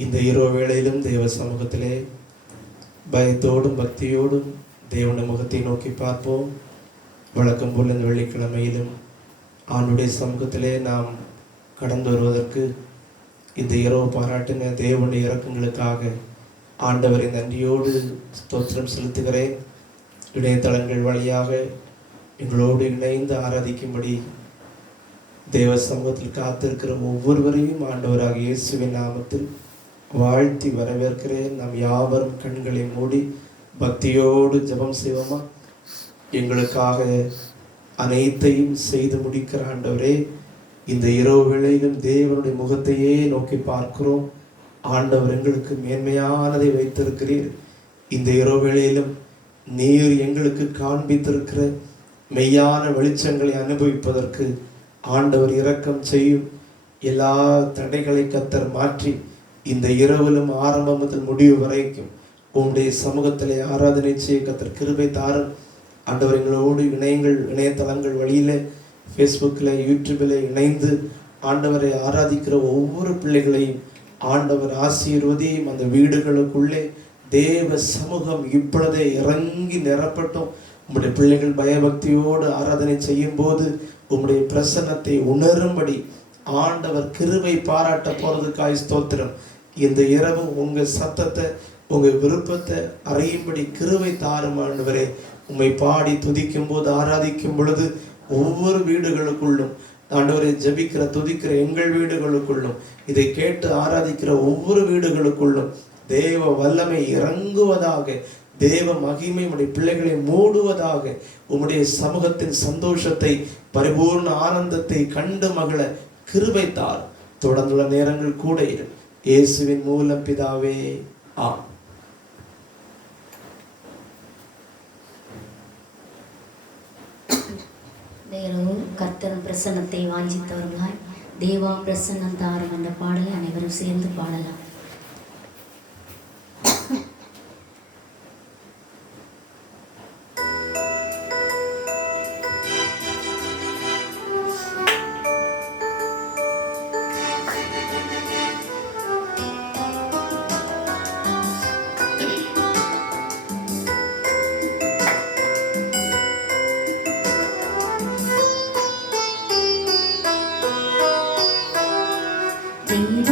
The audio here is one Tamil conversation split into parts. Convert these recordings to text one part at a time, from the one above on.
இந்த இரவு வேளையிலும் தேவ சமூகத்திலே பயத்தோடும் பக்தியோடும் தேவனுடைய முகத்தை நோக்கி பார்ப்போம். வழக்கம் போல் இந்த வெள்ளிக்கிழமையிலும் ஆண்டுடைய சமூகத்திலே நாம் கடந்து வருவதற்கு இந்த இரவு பாராட்டின தேவனுடைய இரக்கங்களுக்காக ஆண்டவரை நன்றியோடு ஸ்தோத்திரம் செலுத்துகிறேன். இணையதளங்கள் வழியாக எங்களோடு இணைந்து ஆராதிக்கும்படி தேவ சமூகத்தில் காத்திருக்கிற ஒவ்வொருவரையும் ஆண்டவராக இயேசுவின் நாமத்தில் வாழ்த்தி வரவேற்கிறேன். நாம் யாவரும் கண்களை மூடி பக்தியோடு ஜெபம் செய்வோமா? எங்களுக்காக அனைத்தையும் செய்து முடிக்கிற ஆண்டவரே, இந்த இரவு வேளையிலும் தேவனுடைய முகத்தையே நோக்கி பார்க்கிறோம். ஆண்டவர் எங்களுக்கு மேன்மையானதை வைத்திருக்கிறீர். இந்த இரவு வேளையிலும் நீர் எங்களுக்கு காண்பித்திருக்கிற மெய்யான வெளிச்சங்களை அனுபவிப்பதற்கு ஆண்டவர் இரக்கம் செய்யும். எல்லா தடைகளை கர்த்தர் மாற்றி இந்த இரவிலும் ஆரம்பம் முதல் முடிவு வரைக்கும் உங்களுடைய சமூகத்திலே ஆராதனை செய்ய கர்த்தர் கிருபை தாரும். ஆண்டவர் எங்களோடு இணையதளங்கள் வழியில் ஃபேஸ்புக்கில் யூடியூபில் இணைந்து ஆண்டவரை ஆராதிக்கிற ஒவ்வொரு பிள்ளைகளையும் ஆண்டவர் ஆசீர்வதியும். அந்த வீடுகளுக்குள்ளே தேவ சமூகம் இப்பொழுதே இறங்கி நிரப்பட்டும். உங்களுடைய பிள்ளைகள் பயபக்தியோடு ஆராதனை செய்யும் போது உங்களுடைய பிரசன்னத்தை உணரும்படி ஆண்டவர் கிருபை பாராட்ட போறதுக்காய் ஸ்தோத்திரம். இந்த இரவு உங்க சத்தத்தை உங்க விருப்பத்தை அறியும்படி கிருபை தாரும் ஆண்டவரே. உம்மை பாடி துதிக்கும் போது ஆராதிக்கும் பொழுது ஒவ்வொரு வீடுகளுக்குள்ளும் ஆண்டவரை ஜபிக்கிற துதிக்கிற எங்கள் வீடுகளுக்குள்ளும் இதை கேட்டு ஆராதிக்கிற ஒவ்வொரு வீடுகளுக்குள்ளும் தேவ வல்லமை இறங்குவதாக, தேவ மகிமை உடைய பிள்ளைகளை மூடுவதாக. உம்முடைய சமூகத்தின் சந்தோஷத்தை பரிபூர்ண ஆனந்தத்தை கண்டு மகள கிருபை தார். தொடர்ந்துள்ள நேரங்கள் கூட இரு. இயேசுவின் மூலம் பிதாவே, ஆம். கர்த்தர் பிரசன்னத்தை வாஞ்சித்தவர்களாய் தேவா பிரசன்னம் தாரும் என்ற பாடலை அனைவரும் சேர்ந்து பாடலாம். Thank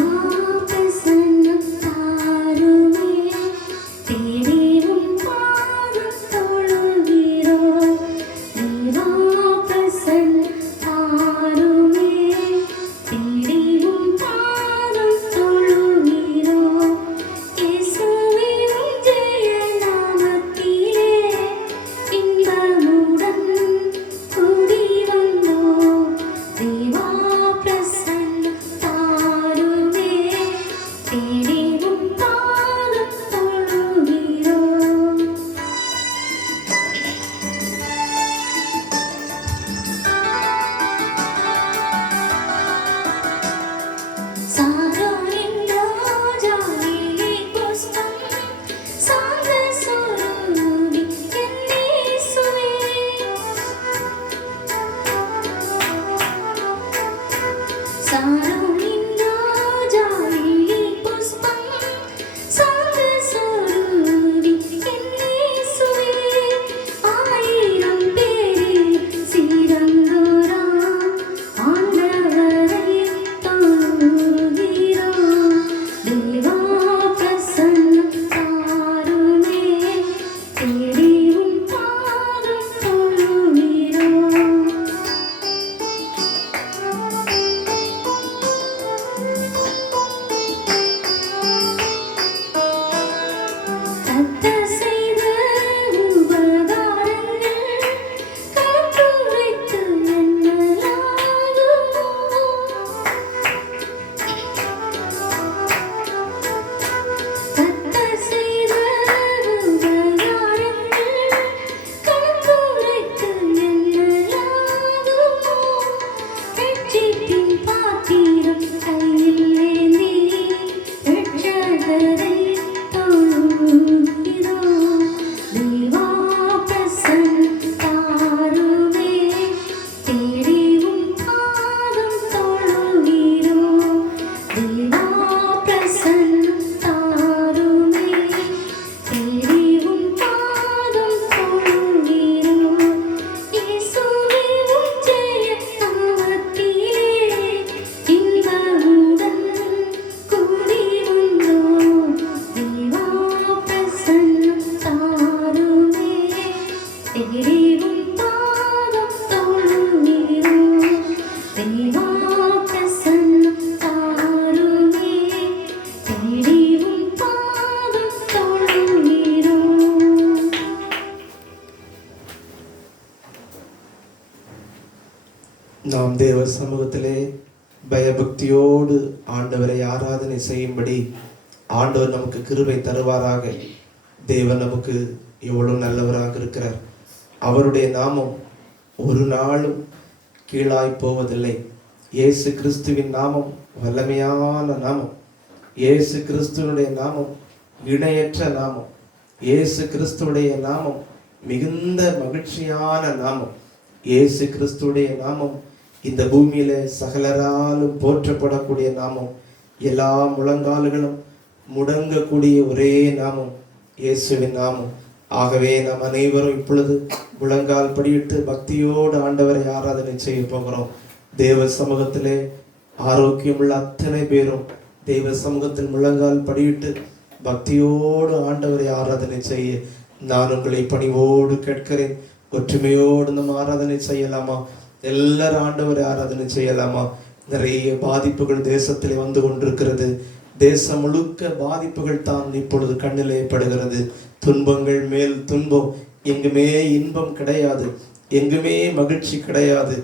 you. சமூகத்திலே பயபக்தியோடு ஆண்டவரை ஆராதனை செய்யும்படி ஆண்டவர் நமக்கு கிருபை தருவாராக. தேவன் நமக்கு எவ்வளவு நல்லவராக இருக்கிறார். அவருடைய நாமம் ஒரு நாளும் கீழாய் போவதில்லை. இயேசு கிறிஸ்துவின் நாமம் வல்லமையான நாமம். இயேசு கிறிஸ்துவனுடைய நாமம் இணையற்ற நாமம். இயேசு கிறிஸ்துவுடைய நாமம் மிகுந்த மகிழ்ச்சியான நாமம். இயேசு கிறிஸ்துவுடைய நாமம் இந்த பூமியில சகலராலும் போற்றப்படக்கூடிய நாமம். எல்லா முழங்கால்களும் முடங்கக்கூடிய ஒரே நாமம் இயேசுவின் நாமம். ஆகவே நாம் அனைவரும் இப்பொழுது முழங்கால் படியிட்டு பக்தியோடு ஆண்டவரை ஆராதனை செய்ய போகிறோம். தேவ சமூகத்திலே ஆரோக்கியமுள்ள அத்தனை பேரும் தேவ சமூகத்தில் முழங்கால் படியிட்டு பக்தியோடு ஆண்டவரை ஆராதனை செய்ய நான் உங்களை பணிவோடு கேட்கிறேன். ஒற்றுமையோடு நம்ம ஆராதனை செய்யலாமா? எல்லாரும் ஆண்டவரை ஆராதனை செய்யலாமா? நிறைய பாதிப்புகள் தேசத்திலே வந்து கொண்டிருக்கிறது. தேசம் முழுக்க பாதிப்புகள் தான் இப்பொழுது கண்ணிலே படுகிறது. துன்பங்கள் மேல் துன்பம், எங்குமே இன்பம் கிடையாது, எங்குமே மகிழ்ச்சி கிடையாது.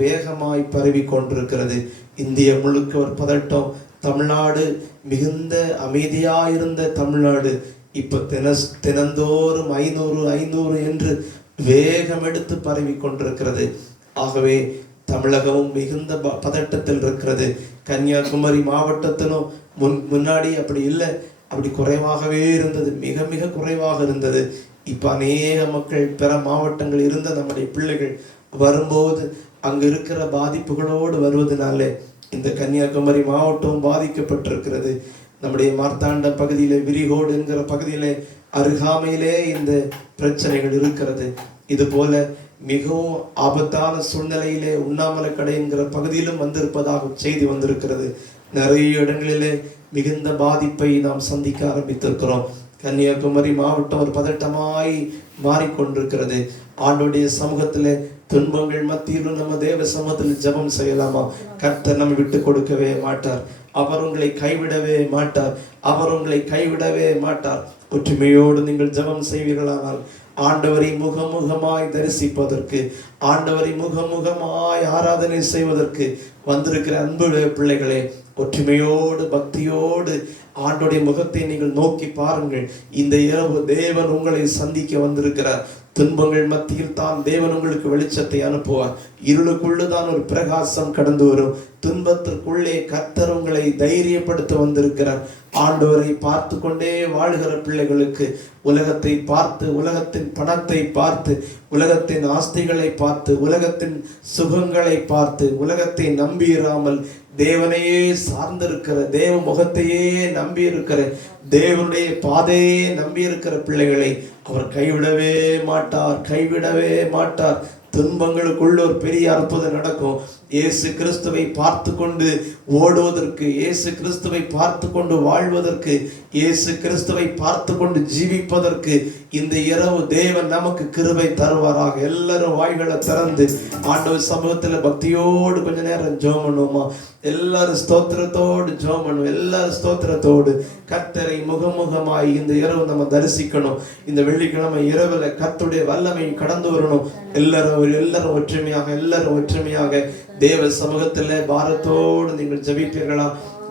வேகமாய் பரவி கொண்டிருக்கிறது. இந்திய முழுக்க ஒரு பதட்டம். தமிழ்நாடு மிகுந்த அமைதியாயிருந்த தமிழ்நாடு இப்ப தினந்தோறும் 500 என்று வேகம் எடுத்து பரவி கொண்டிருக்கிறது. ஆகவே தமிழகமும் மிகுந்த பதட்டத்தில் இருக்கிறது. கன்னியாகுமரி மாவட்டத்திலும் முன்னாடி அப்படி இல்லை, அப்படி குறைவாகவே இருந்தது, மிக மிக குறைவாக இருந்தது. இப்ப அநேக மக்கள் பிற மாவட்டங்கள் இருந்த நம்முடைய பிள்ளைகள் வரும்போது அங்க இருக்கிற பாதிப்புகளோடு வருவதனால இந்த கன்னியாகுமரி மாவட்டம் பாதிக்கப்பட்டிருக்கிறது. நம்முடைய மார்த்தாண்ட பகுதியிலே, விரிகோடு என்கிற பகுதியிலே அருகாமையிலே இந்த பிரச்சனைகள் இருக்கிறது. இது போல மிகவும் ஆபத்தான சூழ்நிலையிலே உண்ணாமலைக்கடை என்கிற பகுதியிலும் வந்திருப்பதாக செய்தி வந்திருக்கிறது. நிறைய இடங்களிலே மிகுந்த பாதிப்பை நாம் சந்திக்க ஆரம்பித்திருக்கிறோம். கன்னியாகுமரி மாவட்டம் ஒரு பதட்டமாய் மாறிக்கொண்டிருக்கிறது. ஆண்டவருடைய சமூகத்திலே துன்பங்கள் மத்தியிலும் நம்ம தேவ சமூகத்தில் ஜெபம் செய்யலாமா? கர்த்தர் நம்ம விட்டு கொடுக்கவே மாட்டார். அவர் உங்களை கைவிடவே மாட்டார். அவர் உங்களை கைவிடவே மாட்டார். ஒற்றுமையோடு நீங்கள் ஜெபம் செய்வீர்களானால் ஆண்டவரை முகமுகமாய் தரிசிப்பதற்கு, ஆண்டவரை முகமுகமாய் ஆராதனை செய்வதற்கு வந்திருக்கிற அன்பு பிள்ளைகளே, ஒற்றுமையோடு பக்தியோடு ஆண்டோடைய முகத்தை நீங்கள் நோக்கி பாருங்கள். இந்த இரவு தேவன் உங்களை சந்திக்க வந்திருக்கிறார். துன்பங்கள் மத்தியில் தான் தேவன் உங்களுக்கு வெளிச்சத்தை அனுப்புவார். இருளுக்குள்ளுதான் ஒரு பிரகாசம் கடந்து வரும். துன்பத்திற்குள்ளே கர்த்தர் உங்களை தைரியப்படுத்த வந்திருக்கிறார். ஆண்டவரை பார்த்து கொண்டே வாழ்கிற பிள்ளைகளுக்கு உலகத்தை பார்த்து, உலகத்தின் பணத்தை பார்த்து, உலகத்தின் ஆஸ்திகளை பார்த்து, உலகத்தின் சுகங்களை பார்த்து, உலகத்தை நம்பியிராமல் தேவனையே சார்ந்திருக்கிற, தேவ முகத்தையே நம்பி இருக்கிற, தேவனுடைய பாதையே நம்பி இருக்கிற பிள்ளைகளை அவர் கைவிடவே மாட்டார், கைவிடவே மாட்டார். துன்பங்களுக்குள்ள ஒரு பெரிய அற்புதம் நடக்கும். இயேசு கிறிஸ்துவை பார்த்து கொண்டு ஓடுவதற்கு, இயேசு கிறிஸ்துவை பார்த்து கொண்டு வாழ்வதற்கு, இயேசு கிறிஸ்துவை பார்த்து கொண்டு ஜீவிப்பதற்கு இந்த இரவு தேவன் நமக்கு கிருபை தருவாராக. எல்லாரும் வாய்களை திறந்து ஆண்டவர் சமூகத்துல பக்தியோடு கொஞ்ச நேரம் ஜெபம் பண்ணுவோமா? எல்லாரும் ஸ்தோத்திரத்தோடு ஜெபம் பண்ணுவோம். எல்லாரும் ஸ்தோத்திரத்தோடு கர்த்தரை முகமுகமாய் இந்த இரவு நம்ம தரிசிக்கணும். இந்த வெள்ளிக்கிழமை இரவுல கர்த்தருடைய வல்லமை கடந்து வரணும். எல்லாரும் ஒற்றுமையாக தேவ சமூகத்துல பாரத்தோடு நீங்கள் ஜெபிப்பீர்களா?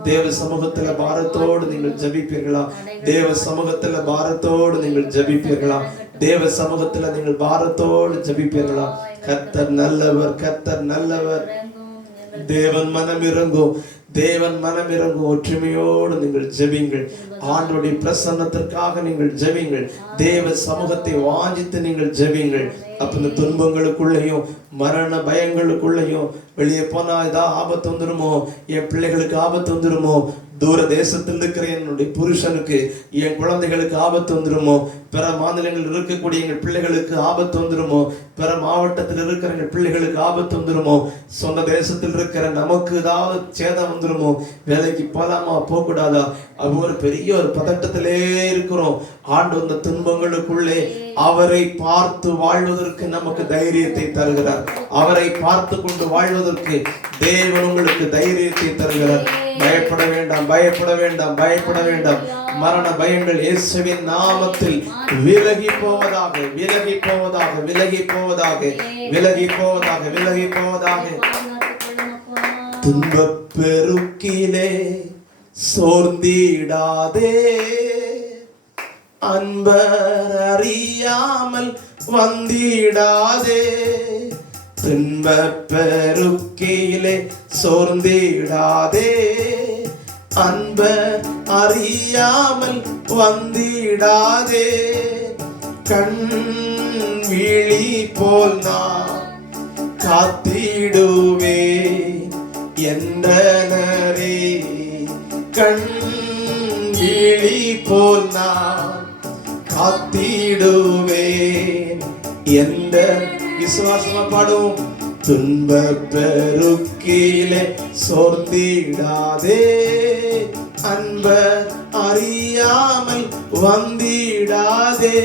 தேவ சமூகத்துல பாரத்தோடு நீங்கள் ஜெபிப்பீர்களா? தேவ சமூகத்துல பாரத்தோடு நீங்கள் ஜெபிப்பீர்களா? தேவ சமூகத்துல நீங்கள் பாரத்தோடு ஜெபிப்பீர்களா? கர்த்தர் நல்லவர், கர்த்தர் நல்லவர். தேவன் மனம் இறங்கும், தேவன் மனம் இறங்கும். ஒற்றுமையோடு நீங்கள் ஜெபிங்கள். ஆண்டவருடைய பிரசன்னத்திற்காக நீங்கள் ஜெபிங்கள். தேவ சமூகத்தை வாஞ்சித்து நீங்கள் ஜெபிங்கள். அப்ப இந்த துன்பங்களுக்குள்ளேயும் மரண பயங்களுக்குள்ளேயும் வெளியே போனா ஏதாவது ஆபத்து வந்துருமோ, என் பிள்ளைகளுக்கு ஆபத்து வந்துருமோ, தூர தேசத்தில் இருக்கிற என்னுடைய புருஷனுக்கு, என் குழந்தைகளுக்கு ஆபத்து வந்துருமோ, பிற மாநிலங்களில் இருக்கக்கூடிய எங்கள் பிள்ளைகளுக்கு ஆபத்து வந்துருமோ, பிற மாவட்டத்தில் இருக்கிற எங்கள் பிள்ளைகளுக்கு ஆபத்து வந்துருமோ, சொந்த தேசத்தில் இருக்கிற நமக்கு ஏதாவது சேதம் வந்துருமோ, வேலைக்கு போலாமா போகக்கூடாதா, அது ஒரு பெரிய ஒரு பதட்டத்திலே இருக்கிறோம். ஆண்டு அந்த துன்பங்களுக்குள்ளே அவரை பார்த்து வாழ்வதற்கு நமக்கு தைரியத்தை தருகிறார். அவரை பார்த்து கொண்டு வாழ்வதற்கு தேவன் உங்களுக்கு தைரியத்தை தருகிறார். பயப்பட வேண்டாம், பயப்பட வேண்டாம், பயப்பட வேண்டாம். மரண பயங்கள் இயேசுவின் நாமத்தில் விலகி போவதாக, விலகி போவதாக, விலகி போவதாக, விலகி போவதாக, விலகி போவதாக. துன்பப் பெருக்கிலே சோர்ந்திடாதே, அன்பர் அறியாமல் வந்திடாதே. துன்பப் பெருக்கிலே சோர்ந்திடாதே, அன்பர் அறியாமல் வந்திடாதே. கண் விழி போல் நான் காத்திடுவே என்றனரே. கண் விழி போல் நான் காத்திடுவேன் என்ற விசுவாசமா பாடும். துன்பப் பெருக்கிலே சோர்ந்திடாதே, அன்பர் அறியாமல் வந்திடாதே.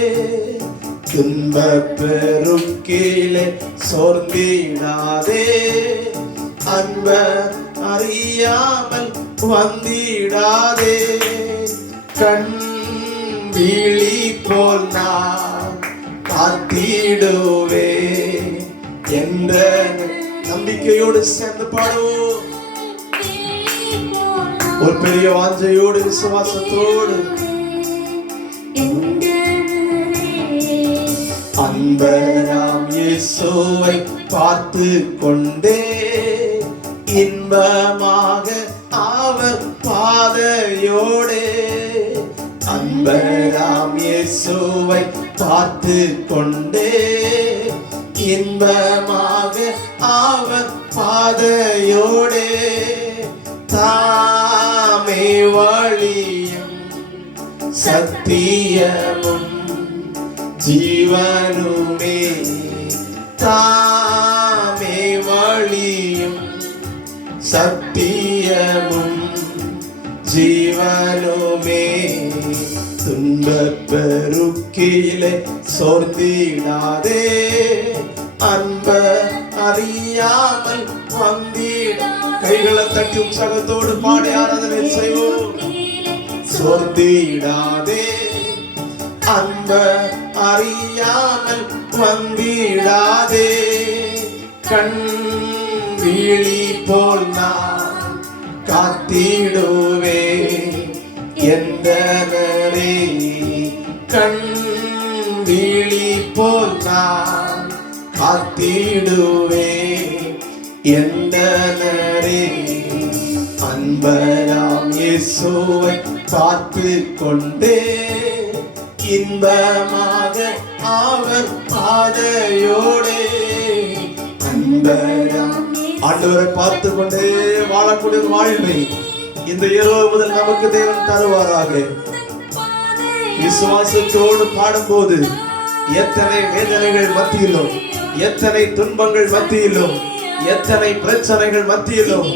துன்பப் பெருக்கிலே சோர்ந்திடாதே, அன்பர் அறியாமல் வந்திடாதே. கண் விழி போல் நான் காத்திடுவே என்ற நம்பிக்கையோடு சேர்ந்து பாடுவோம். ஒரு பெரிய வாஞ்சையோடு விசுவாசத்தோடு அன்பராம் இயேசுவை பார்த்து கொண்டே இன்பமாக அவர் பாதையோடே. அன்பராம் இயேசுவை பார்த்து கொண்டே இன்பமாக அவர் பாதையோடே. தாமே வழியும் சத்தியமும் ஜீவனுமே, தாமே வழியும் சத்தியமும் ஜீவனுமே. துன்பப் பெருக்கிலே சோர்ந்திடாதே, அன்பர் அறியாமல் வந்திட. கைகளை தட்டி உற்சாகத்தோடு பாடி ஆராதனை செய்வோம். சோர்ந்திடாதே, அன்பர் அறியாமல் வந்திடாதே. கண் விழி போல் நான் காத்திடுவே என்றனரே. கண் விழி போல் நான் காத்திடுவே என்றனரே. அன்பராம் இயேசுவை பார்த்து கொண்டே இன்பமாக அவர் பாதையோடே. அன்பராம் ஆண்டவரை பார்த்து கொண்டே வாழக்கூடிய வாழ்வை இந்த இரவு முதல் நமக்கு தேவன் தருவாராக. விசுவாசத்தோடு பாடும்போது எத்தனை வேதனைகள் மத்தியிலும், எத்தனை துன்பங்கள் மத்தியிலும், எத்தனை பிரச்சனைகள் மத்தியிலும்,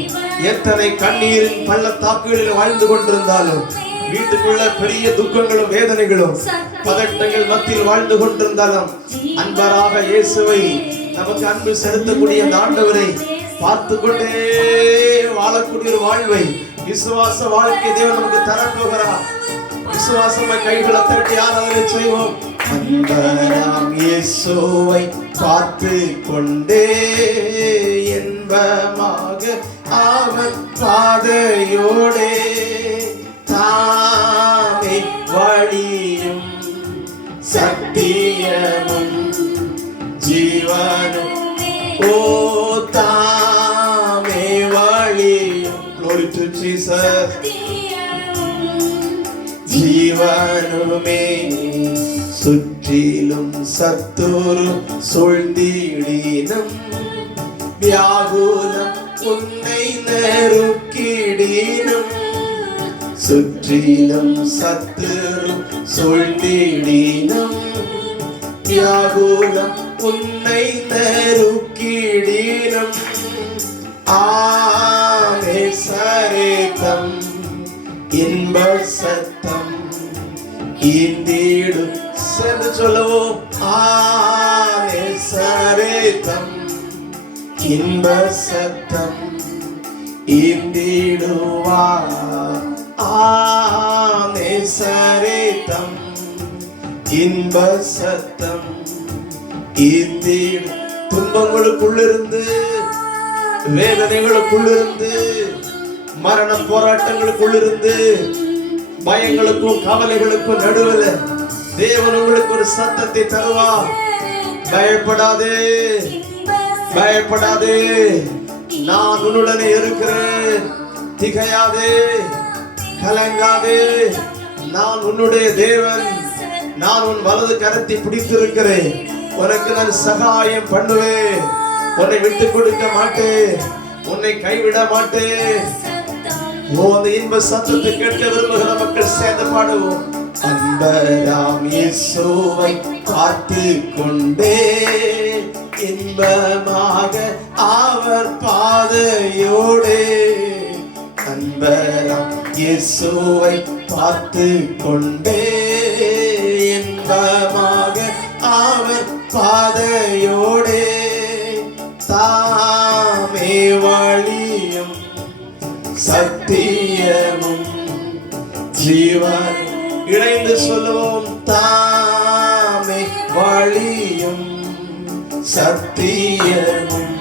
எத்தனை கண்ணீரின் பள்ளத்தாக்குகளில் வாழ்ந்து கொண்டிருந்தாலும், வீட்டுக்குள்ள பெரிய துக்கங்களும் வேதனைகளும் பதட்டங்கள் மத்தியில் வாழ்ந்து கொண்டிருந்தாலும், அன்பராக இயேசுவை நமக்கு அன்பு செலுத்தக்கூடிய ஆண்டவரை பார்த்து கொண்டே வாழக்கூடிய ஒரு வாழ்வை, விசுவாச வாழ்க்கை தேவன் நமக்கு தரப்போகிறார். விசுவாசமா கைகளை தட்டி ஆராதனை செய்வோம். அன்பராம் இயேசுவை பார்த்து கொண்டே இன்பமாக அவர் பாதையோடே. தாமே வழியும் சத்தியமும் ஜீவனும். ஓ தாமே வழியும், glory to Jesus, ஜீவனுமே. சுற்றிலும் சத்துரு சூழ்ந்திடினும், வியாகுலம் உன்னை நெருக்கிடினும். சுற்றிலும் சத்துரு சூழ்ந்திடினும், வியாகுலம் உன்னை நெருக்கிடினும். ஆமே சரேதம் இன்ப சத்தம் இந்திடும் சென்று சொல்லுவோம். ஆமே சரேதம் இன்ப சத்தம் இந்திடுவா. ஆமே சரேதம் இன்ப சத்தம் இந்திடும். துன்பங்களுக்குள்ளிருந்து வேதனைகளுக்குள்ளிருந்து, மரண போராட்டங்களுக்குள்ளிருந்து, பயங்களுக்கும் கவலைகளுக்கும் நடுவில் தேவன் உங்களுக்கு ஒரு சத்தத்தை தருவார். பயப்படாதே, பயப்படாதே, நான் உன்னுடனே இருக்கிறேன். திகையாதே, கலங்காதே, நான் உன்னுடைய தேவன். நான் உன் வலது கரத்தை பிடித்திருக்கிறேன். உனக்கு நான் சகாயம் பண்ணுவேன். உன்னை விட்டு கொடுக்க மாட்டேன், உன்னை கைவிட மாட்டேன். அந்த இன்ப சத்தத்தை கேட்க விரும்புகிற மக்கள் சேர்ந்து பாடுவோம். அன்பராம் இயேசுவை பார்த்து கொண்டே இன்பமாக அவர் பாதையோடே. அன்பராம் இயேசுவை பார்த்து கொண்டே இன்பமாக அவர் பாதையோடே. தாமே வழியும் சத்தியமும் ஜீவன். இணைந்து சொல்லுவோம். தாமே வழியும் சத்தியமும்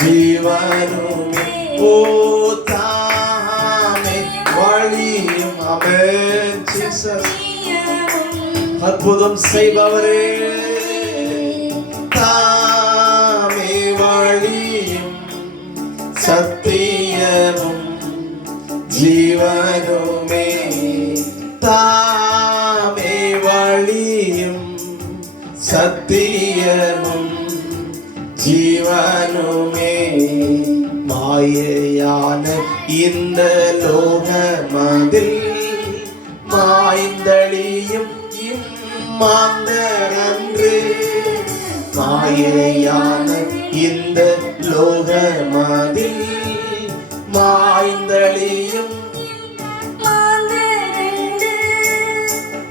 ஜீவனுமே. ஓ தாமே வழியும். ஆமென் ஜீசஸ். அற்புதம் செய்பவரே, தாமே வழியும் சத்தியமும் ஜீவனுமே. தாமே வழியும் சத்தியமும் ஜீவனுமே. மாயையான இந்த லோகமதில் மாய்ந்தளியும் இம்மாந்தரன்று. மாயையான இந்த லோகமதில் மாய்ந்தளியும்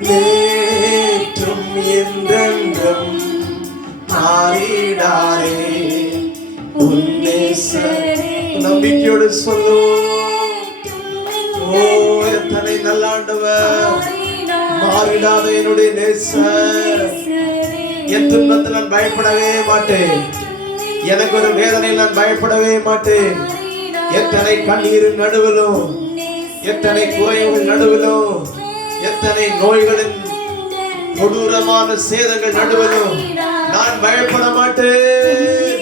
நேற்றும் என்றென்றும் மாறிடாரே உன்னேசரே. நம்பிக்கையோடு சொல்லுவோம். ஓ எத்தனை நல்ல ஆண்டவர், மாறிடாத என்னுடைய நேசர். என் துன்பத்தில் நான் பயப்படவே மாட்டேன். எனக்கு ஒரு வேதனையில் நான் பயப்படவே மாட்டேன். எத்தனை கண்ணீரின் நடுவிலும், எத்தனை குறைவுகள் நடுவிலும், எத்தனை நோய்களின் கொடூரமான சேதங்கள் நடுவிலும் நான் பயப்பட மாட்டேன்.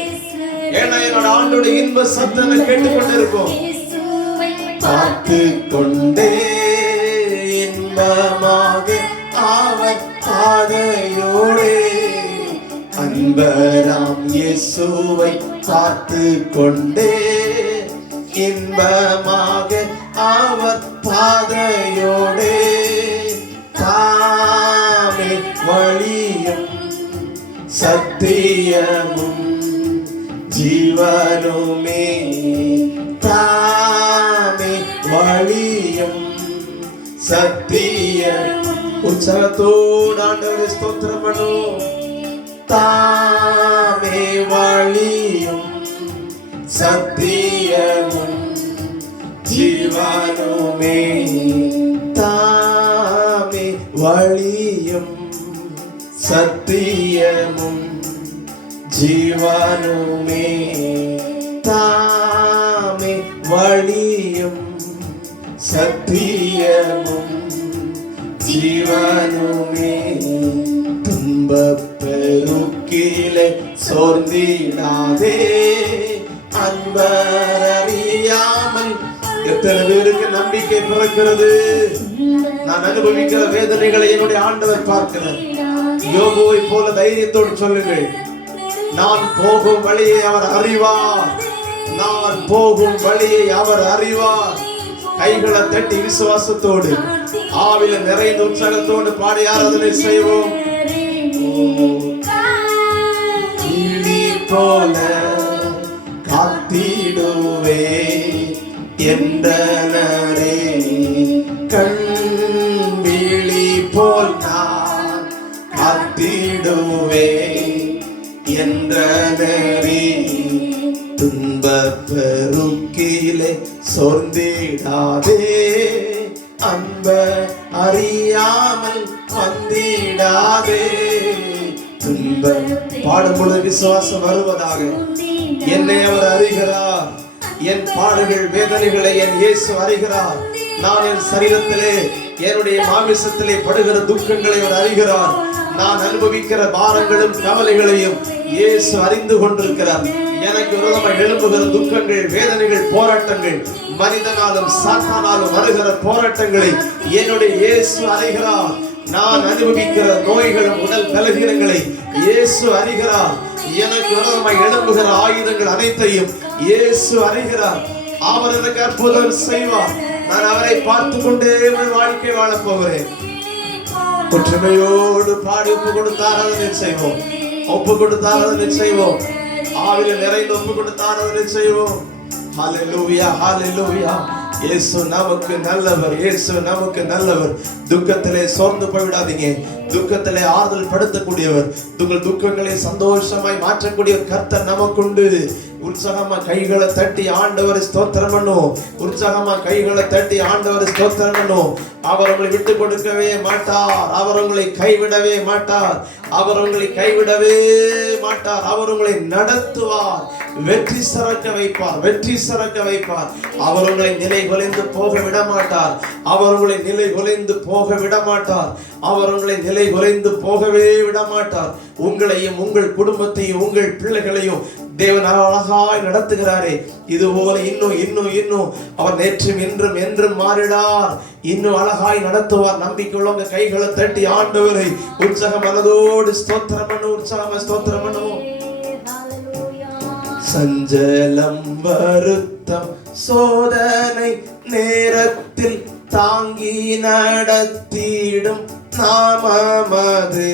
ஏன்னா என்னோட ஆண்டோட இன்ப சத்தத்தை கேட்டுக்கொண்டிருக்கும். பார்த்து கொண்டே இன்பமாக அவர் பாதையோடே. அன்பராம் இயேசுவை பார்த்து கொண்டே இன்பமாக அவர் பாதையோடே. தாமே வழியும் சத்தியமும் ஜீவனுமே. தாமே வழியும் சத்தியமும். உற்சாகத்தோடு ஆண்டவரை ஸ்தோத்திரம் பண்ணுவோம். தாமே வழியும் சத்தியமும் ஜீவனுமே. தாமே வழியும் சத்தியமும் ஜீவனுமே. தாமே வழியும் சத்தியமும் ஜீவனுமே. துன்பப் பெருக்கிலே சோர்ந்திடாதே, அன்பர் அறியாமல். எத்தனை பேருக்கு நம்பிக்கை பிறக்கிறது? நான் அனுபவிக்கிற வேதனைகளை என்னுடைய ஆண்டவர் பார்க்கிறார். யோபுவை போல தைரியத்தோடு சொல்லுங்கள். நான் போகும் வழியை அவர் அறிவார். நான் போகும் வழியை அவர் அறிவார். கைகளை தட்டி விசுவாசத்தோடு ஆவில நிறைந்த உற்சாகத்தோடு பாடி ஆராதனை செய்வோம். கிளி போல காத்திடுவே என்றனரே, கண் விழி போல் நான் காத்திடுவே என்றனரே. துன்பப் பெருக்கிலே சோர்ந்திடாதே, அன்ப அறியாமல் வந்திடாதே. துன்பம் பாடும் பொழுது விசுவாசம் வருவதாக. என்னை அவர் அறிகிறார். என் பாடுகள் வேதனைகளை என் இயேசு அறிகிறார். நான் என் சரீரத்திலே என்னுடைய மாமிசத்திலே படுகிற துக்கங்களை அவர் அறிகிறார். நான் அனுபவிக்கிற பாரங்களும் கவலைகளையும் இயேசு அறிந்து கொண்டிருக்கிறார். எனக்கு விரோதமாக எழும்புகிற துக்கங்கள், வேதனைகள், போராட்டங்கள், மனிதனாலும் சாத்தானாலும் வருகிற போராட்டங்களை என்னுடைய இயேசு அறிகிறார். நான் அனுபவிக்கிற நோய்களும் உடல் பலவீனங்களை இயேசு அறிகிறார். எனக்கு விரோதமாக எழும்புகிற ஆயுதங்கள் அனைத்தையும் இயேசு அறிகிறார். அவர் எனக்கு அற்புதம் செய்வார். நான் அவரை பார்த்து கொண்டே வாழ்க்கை வாழப் போகிறேன். ஒற்றுமையோடு பாடி ஒப்பு கொடுத்து ஆராதனை செய்வோம். ஒப்பு கொடுத்து ஆராதனை செய்வோம். ஆவில நிறைந்து ஒப்பு கொடுத்து ஆராதனை செய்வோம். ஹல்லேலூயா, ஹல்லேலூயா. இயேசு நமக்கு நல்லவர். இயேசு நமக்கு நல்லவர். துக்கத்திலே சோர்ந்து போய்விடாதீங்க. துக்கத்திலே ஆறுதல் படுத்தக்கூடியவர், உங்கள் துக்கங்களை சந்தோஷமாய் மாற்றக்கூடிய கர்த்தர் நமக்குண்டு. உற்சாகமா கைகளை தட்டி ஆண்டவரை ஸ்தோத்திரம் பண்ணுவோம். உற்சாகமா கைகளை தட்டி ஆண்டவரை ஸ்தோத்திரம் பண்ணுவோம். அவர் உங்களை விட்டு கொடுக்கவே மாட்டார். அவர் உங்களை கைவிடவே மாட்டார். அவர் உங்களை கைவிடவே மாட்டார். அவர் உங்களை நடத்துவார். வெற்றி சிறக்க வைப்பார். வெற்றி சிறக்க வைப்பார். அவர் உங்களை நிலை குலைந்து போக விட மாட்டார். அவர் உங்களை நிலை குலைந்து போக விட மாட்டார். அவர் உங்களை நிலை குலைந்து போகவே விட மாட்டார். உங்களையும் உங்கள் குடும்பத்தையும் உங்கள் பிள்ளைகளையும் தேவன் அழகாய் நடத்துகிறாரே. இது போல இன்னும் அவர் நேற்றும் இன்றும் என்றும் மாறிடார். இன்னும் அழகாய் நடத்துவார். நம்பிக்கை உள்ளவங்க கைகளை தட்டி ஆண்டவரை உற்சாக மனதோடு ஸ்தோத்திரம் பண்ணுவோம். உற்சாகமா ஸ்தோத்திரம் பண்ணுவோம். சஞ்சலம் வருத்தம் சோதனை நேரத்தில் தாங்கி நடத்திடும் நாமமது.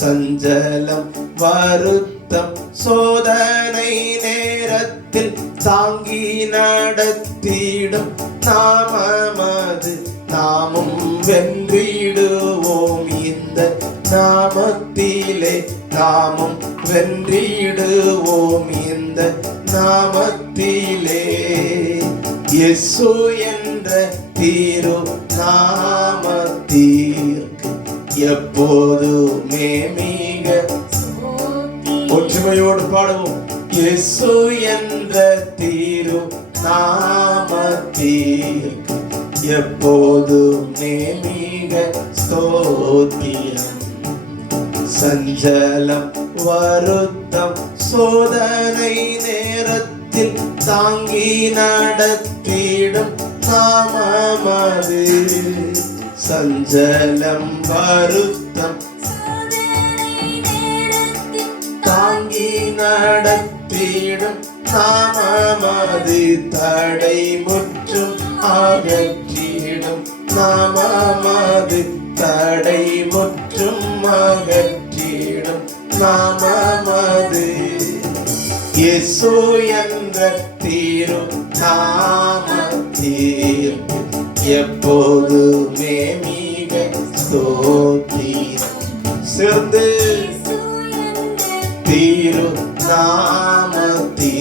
சஞ்சலம் வருத்தம் சோதனை நேரத்தில் தாங்கி நடத்திடும் நாமமது. நாமும் வென்றிடுவோம் இந்த நாமத்திலே. நாமும் வென்றிடுவோம் இந்த நாமத்திலே. இயேசு என்ற தீரு நாமத்திற்கு எப்போதுமே மிக ஒற்றுமையோடு பாடுவோம். இயேசு என்ற தீரு நாமத்திற்கு எப்போதுமே மிக ஸ்தோத்திரம். சஞ்சலம் வருத்தம் சோதனை நேரத்தில் தாங்கி நடத்திடும் நாமமது. சஞ்சலம் வருத்தம் தாங்கி நடத்திடும் நாமமது. தடை முற்றும் அகற்றிடும் நாமமது. தடை முற்றும் அகற்றிடும் நாமமது. இயேசு என்ற தீரு நாமத்திற்கு எப்போதுமே மிக ஸ்தோத்திரம். சேர்ந்து தீரு நாமத்திற்கு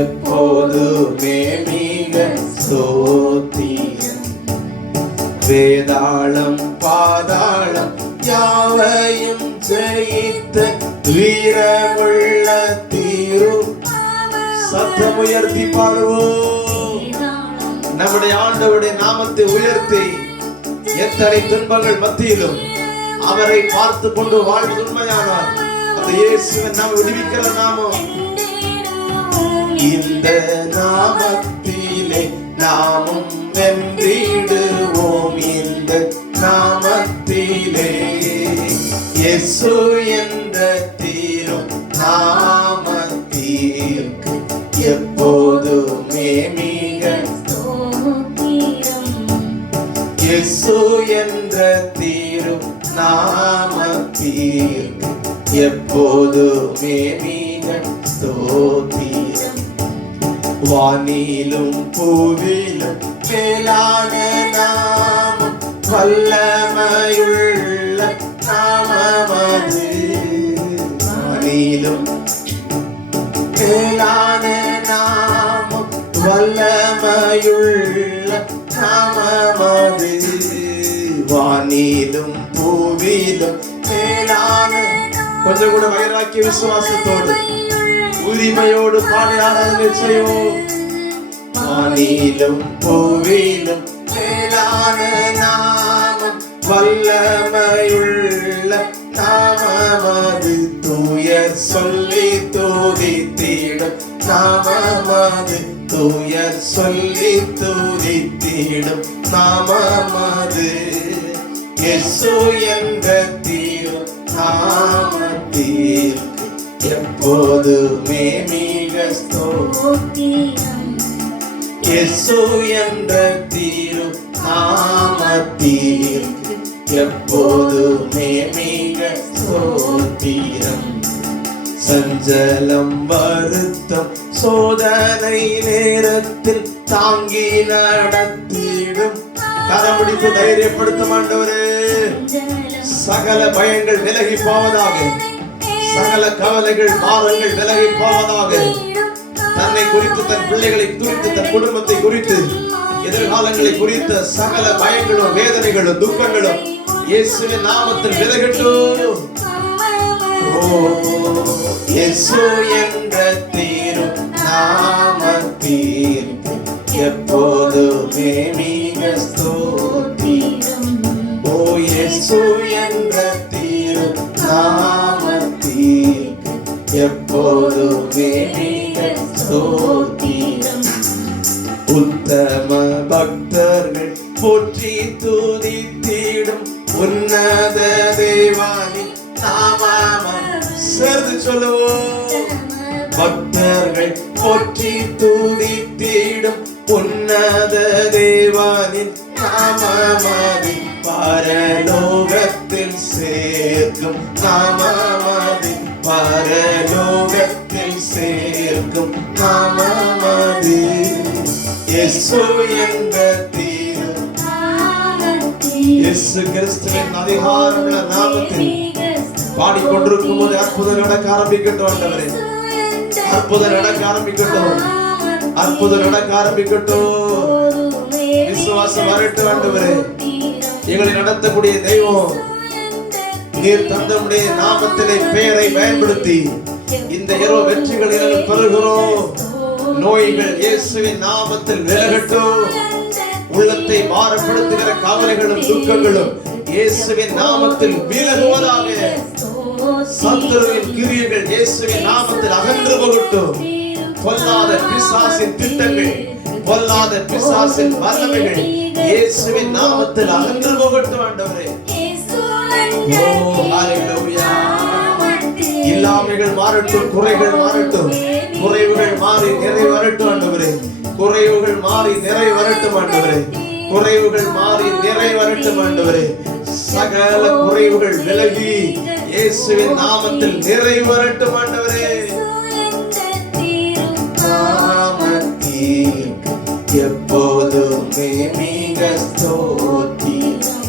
எப்போதுமே மிக ஸ்தோத்திரம். வேதாளம் பாதாளம் யாவையும் ஜெயித்த வீரமுள்ள தீரு. சத்தம் உயர்த்தி பாடுவோம். நம்முடைய ஆண்டவருடைய நாமத்தை உயர்த்தி எத்தனை துன்பங்கள் மத்தியிலும் அவரை பார்த்து கொண்டு வாழ்வு உண்மையானார். அந்த இயேசுவின் நாம் விடுவிக்கிற நாமம். இந்த நாமத்திலே நாமும் வென்றிடுவோம். இந்த நாமத்திலே இயேசு என்ற தீரு நாமத்திற்கு எப்போதுமே மிக ஸ்தோத்திரம். இயேசு என்ற தீரு நாமத்திற்கு எப்போதுமே மிக ஸ்தோத்திரம். வானிலும் பூவிலும் மேலான நாமம் வல்லமையுள்ள நாமமது. வானிலும் மேலான நாமம் வல்லமையுள்ள நாமமது. வானிலும் பூவிலும் மேலான. கொஞ்சம் கூட வைராக்கிய விசுவாசத்தோடு உரிமையோடு பாடி ஆராதனை செய்வோம். வானிலும் பூவிலும் மேலான நாமம், வல்லமையுள்ள நாமமது, தூயர் சொல்லி துதித்திடும் நாமமது, தூயர் சொல்லி துதித்திடும் நாமமது. இயேசு என்ற தீரு நாமத்திற்கு எப்போதுமே மிக ஸ்தோத்திரம். இயேசு என்ற தீரு நாமத்திற்கு எப்போதுமே மிக ஸ்தோத்திரம். சஞ்சலம் வருத்தம் சோதனை நேரத்தில் தாங்கி நடத்திடும். கரம்பிடித்து தைரியப்படுத்தும் ஆண்டவரே. சகல பயங்கள் விலகி போவதாக, சகல கவலைகள் பாரங்கள் விலகி போவதாக. தன்னை குறித்து, தன் பிள்ளைகளை குறித்து, தன் குடும்பத்தை குறித்து, எதிர்காலங்களை குறித்த சகல பயங்களும் வேதனைகளும் துக்கங்களும் இயேசுவின் நாமத்தில் விலகட்டும். இயேசு என்ற தீரு நாமத்திற்கு எப்போதுமே மிக ஸ்தோத்திரம். ஓ இயேசு என்ற தீரு நாமத்திற்கு எப்போதுமே மிக ஸ்தோத்திரம். உத்தம பக்தர்கள் போற்றி துதித்திடும் உன்னத தேவானி நாமம். சேர்ந்து சொல்லுவோம். பக்தர்கள் போற்றி துதித்திடும் உன்னத தேவானின் நாமமதி, பரலோகத்தில் சேர்க்கும் நாமமதி, பரலோகத்தில் சேர்க்கும் நாமமதி. இயேசு என்ற தீரு, இயேசு கிறிஸ்துவின் அதிகாரமுள்ள நாமத்தில் பாடிக்கொண்டிருக்கும் போது அற்புதம் நடக்க ஆரம்பிக்கட்டும் ஆண்டவரே. அற்புதம் நடக்க ஆரம்பிக்கட்டும், அற்புதம் நடக்க ஆரம்பிக்கட்டும். விசுவாசம் வரட்டும் ஆண்டவரே. எங்களை நடத்தக்கூடிய தெய்வம் நீர் தந்தமுடைய நாமத்திலே பெயரை பயன்படுத்தி இந்த இரவு வெற்றிகளை நாங்கள் பெறுகிறோம். நோய்கள் இயேசுவின் நாமத்தில் விலகட்டும். உள்ளத்தை பாரப்படுத்துகிற கவலைகளும் துக்கங்களும் இயேசுவின் நாமத்தில் விலகுவதாக. சத்துருவின் கிரியைகள் இயேசுவின் நாமத்தில் அகன்று போகட்டும். பொல்லாத பிசாசின் திட்டங்கள், பொல்லாத பிசாசின் வல்லமைகள் இயேசுவின் நாமத்தில் அகன்று போகட்டும் ஆண்டவரே. ஓ ஹalleluya. இல்லாமைகள் மாறட்டும், குறைகள் மாறட்டும், குறைவுகள் மாறி நிறை வரட்டும் ஆண்டவரே. குறைவுகள் மாறி நிறை வரட்டும் ஆண்டவரே. குறைவுகள் மாறி நிறை வரட்டும் ஆண்டவரே. சகல குறைவுகள் விலகி இயேசுவின் நாமத்தில் நிறை வரட்டும் ஆண்டவரே. நாமத்திற்கு எப்போதுமே மிக ஸ்தோத்திரம்.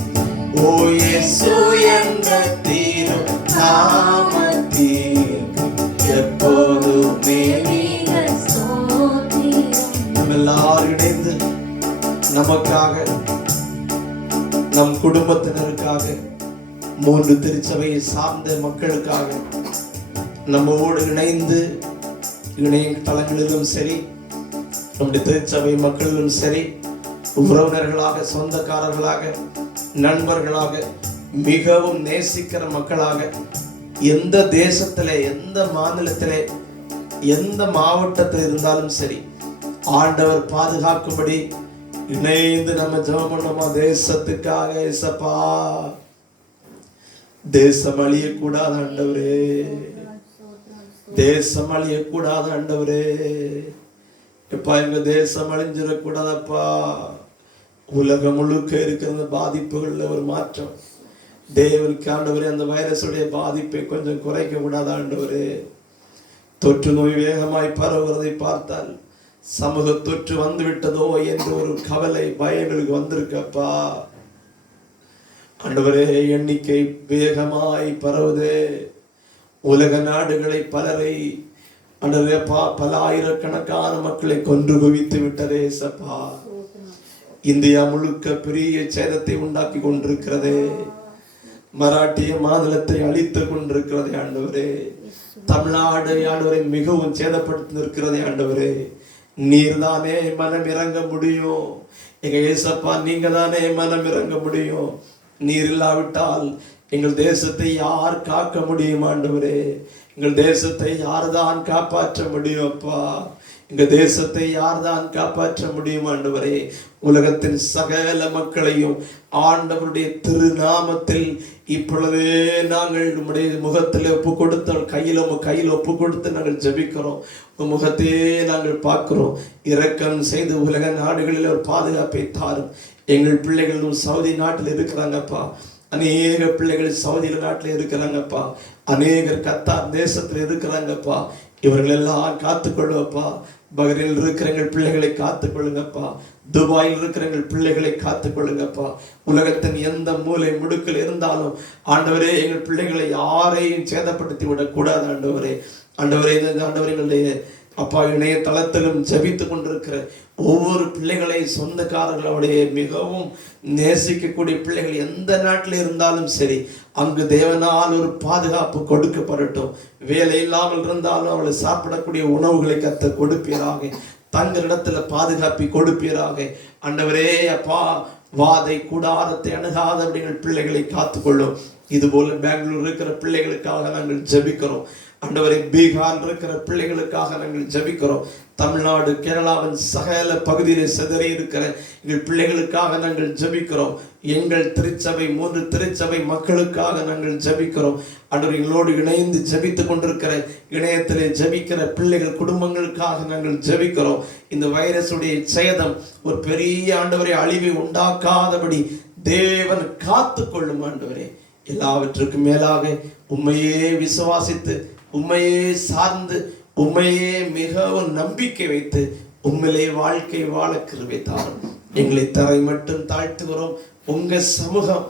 ஓ இயேசு என்ற தீரு நாமத்திற்கு எப்போதுமே மிக ஸ்தோத்திரம். நம்ம எல்லாரும் இணைந்து நமக்காக, நம் குடும்பத்தினருக்காக, 3 திருச்சபையை சார்ந்த மக்களுக்காக, நம்மோடு இணைந்து இணைய தளங்களிலும் சரி, நம்முடைய திருச்சபை மக்களிலும் சரி, உறவினர்களாக, சொந்தக்காரர்களாக, நண்பர்களாக, மிகவும் நேசிக்கிற மக்களாக, எந்த தேசத்திலே, எந்த மாநிலத்திலே, எந்த மாவட்டத்தில் இருந்தாலும் சரி, ஆண்டவர் பாதுகாக்கும்படி இணைந்து நம்ம ஜெபம் பண்ணுமா. தேசத்துக்காக இயேசப்பா, தேசம் அழியக்கூடாது ஆண்டவரே, தேசம் அழியக்கூடாது ஆண்டவரே. எப்பா எங்க தேசம் அழிஞ்சிடக்கூடாதப்பா. உலகம் முழுக்க இருக்கிற பாதிப்புகள்ல ஒரு மாற்றம் தேவனுக்கு ஆண்டவரே. அந்த வைரஸுடைய பாதிப்பை கொஞ்சம் குறைக்க கூடாது ஆண்டவரே. தொற்று நோய் வேகமாய் பரவுவதை பார்த்தால் சமூக தொற்று வந்து விட்டதோ என்று ஒரு கவலை பயங்களுக்கு வந்திருக்கப்பா ஆண்டவரே. எண்ணிக்கை வேகமாய் பரவுதே. உலக நாடுகளை பலரை ஆண்டவரே பல ஆயிரக்கணக்கான மக்களை கொன்று குவித்து விட்டதே சப்பா. இந்தியா முழுக்க பெரிய சேதத்தை உண்டாக்கி கொண்டிருக்கிறதே. மராட்டிய மாநிலத்தை அழித்துக் கொண்டிருக்கிறதே ஆண்டவரே. தமிழ்நாடு ஆண்டவரை மிகவும் சேதப்படுத்தி இருக்கிறதே ஆண்டவரே, நீர் தானே மனம் இறங்க முடியும். எங்க ஏசப்பா, நீங்க தானே மனம் இறங்க முடியும். நீர் இல்லாவிட்டால் எங்கள் தேசத்தை யார் காக்க முடியும் ஆண்டவரே? எங்கள் தேசத்தை யார்தான் காப்பாற்ற முடியும் அப்பா? எங்க தேசத்தை யார்தான் காப்பாற்ற முடியும் ஆண்டவரே? உலகத்தின் சகல மக்களையும் ஆண்டவருடைய திருநாமத்தில் இப்பொழுதே நாங்கள் உம்முடைய முகத்தில் ஒப்பு கொடுத்த கையில் ஒப்பு கொடுத்து நாங்கள் ஜெபிக்கிறோம். முகத்தையே நாங்கள் பார்க்கிறோம். இரக்கம் செய்து உலக நாடுகளில் ஒரு பாதுகாப்பை தாரும். எங்கள் பிள்ளைகளும் சவுதி நாட்டில் இருக்கிறாங்கப்பா. அநேக பிள்ளைகள் சவுதி நாட்டில் இருக்கிறாங்கப்பா. அநேகர் கத்தார் தேசத்தில் இருக்கிறாங்கப்பா. இவர்கள் எல்லாம் காத்துக்கொள்ளுவப்பா. பஹ்ரைனில் இருக்கிற எங்கள் பிள்ளைகளை காத்துக்கொள்ளுங்கப்பா. துபாயில் இருக்கிற எங்கள் பிள்ளைகளை காத்துக்கொள்ளுங்கப்பா. உலகத்தின் எந்த மூலை முடுக்கில் இருந்தாலும் ஆண்டவரே, எங்கள் பிள்ளைகளை யாரையும் சேதப்படுத்தி விடக்கூடாது ஆண்டவரே. ஆண்டவரே, எங்களுடைய அப்பா இணையதளத்திலும் ஜபித்து கொண்டிருக்கிற ஒவ்வொரு பிள்ளைகளை சொந்தக்காரர்களுடைய மிகவும் நேசிக்கக்கூடிய பிள்ளைகள் எந்த நாட்டில் இருந்தாலும் சரி, அங்கு தேவனால் ஒரு பாதுகாப்பு கொடுக்கப்படட்டும். வேலை இல்லாமல் இருந்தாலும் அவளை சாப்பிடக்கூடிய உணவுகளை கர்த்தர் கொடுப்பீராக. தங்கள் இடத்துல பாதுகாப்பி கொடுப்பீராக. ஆண்டவரே அப்பா, வாதை கூடாரத்தை அணுகாத அப்படிங்கிற பிள்ளைகளை காத்துக்கொள்ளும். இது போல பெங்களூர் இருக்கிற பிள்ளைகளுக்காக நாங்கள் ஜெபிக்கிறோம் ஆண்டவரே. பீகார் இருக்கிற பிள்ளைகளுக்காக நாங்கள் ஜெபிக்கிறோம். தமிழ்நாடு, கேரளாவின் சகல பகுதியிலே சிதறி இருக்கிற எங்கள் பிள்ளைகளுக்காக நாங்கள் ஜெபிக்கிறோம். எங்கள் திருச்சபை 3 திருச்சபை மக்களுக்காக நாங்கள் ஜெபிக்கிறோம். ஆண்டவர், எங்களோடு இணைந்து ஜெபித்து கொண்டிருக்கிற இணையத்திலே ஜெபிக்கிற பிள்ளைகள் குடும்பங்களுக்காக நாங்கள் ஜெபிக்கிறோம். இந்த வைரஸுடைய சேதம் ஒரு பெரிய ஆண்டவரை அழிவை உண்டாக்காதபடி தேவன் காத்து கொள்ளும் ஆண்டவரே. எல்லாவற்றுக்கும் மேலாக உம்மையே விசுவாசித்து, உம்மையே சார்ந்து, உம்மையே மிகவும் நம்பிக்கை வைத்து உம்மிலே வாழ்க்கை வாழ கிருபை தாரும். எங்களை தரை மட்டும் தாழ்த்துகிறோம். உங்க சமூகம்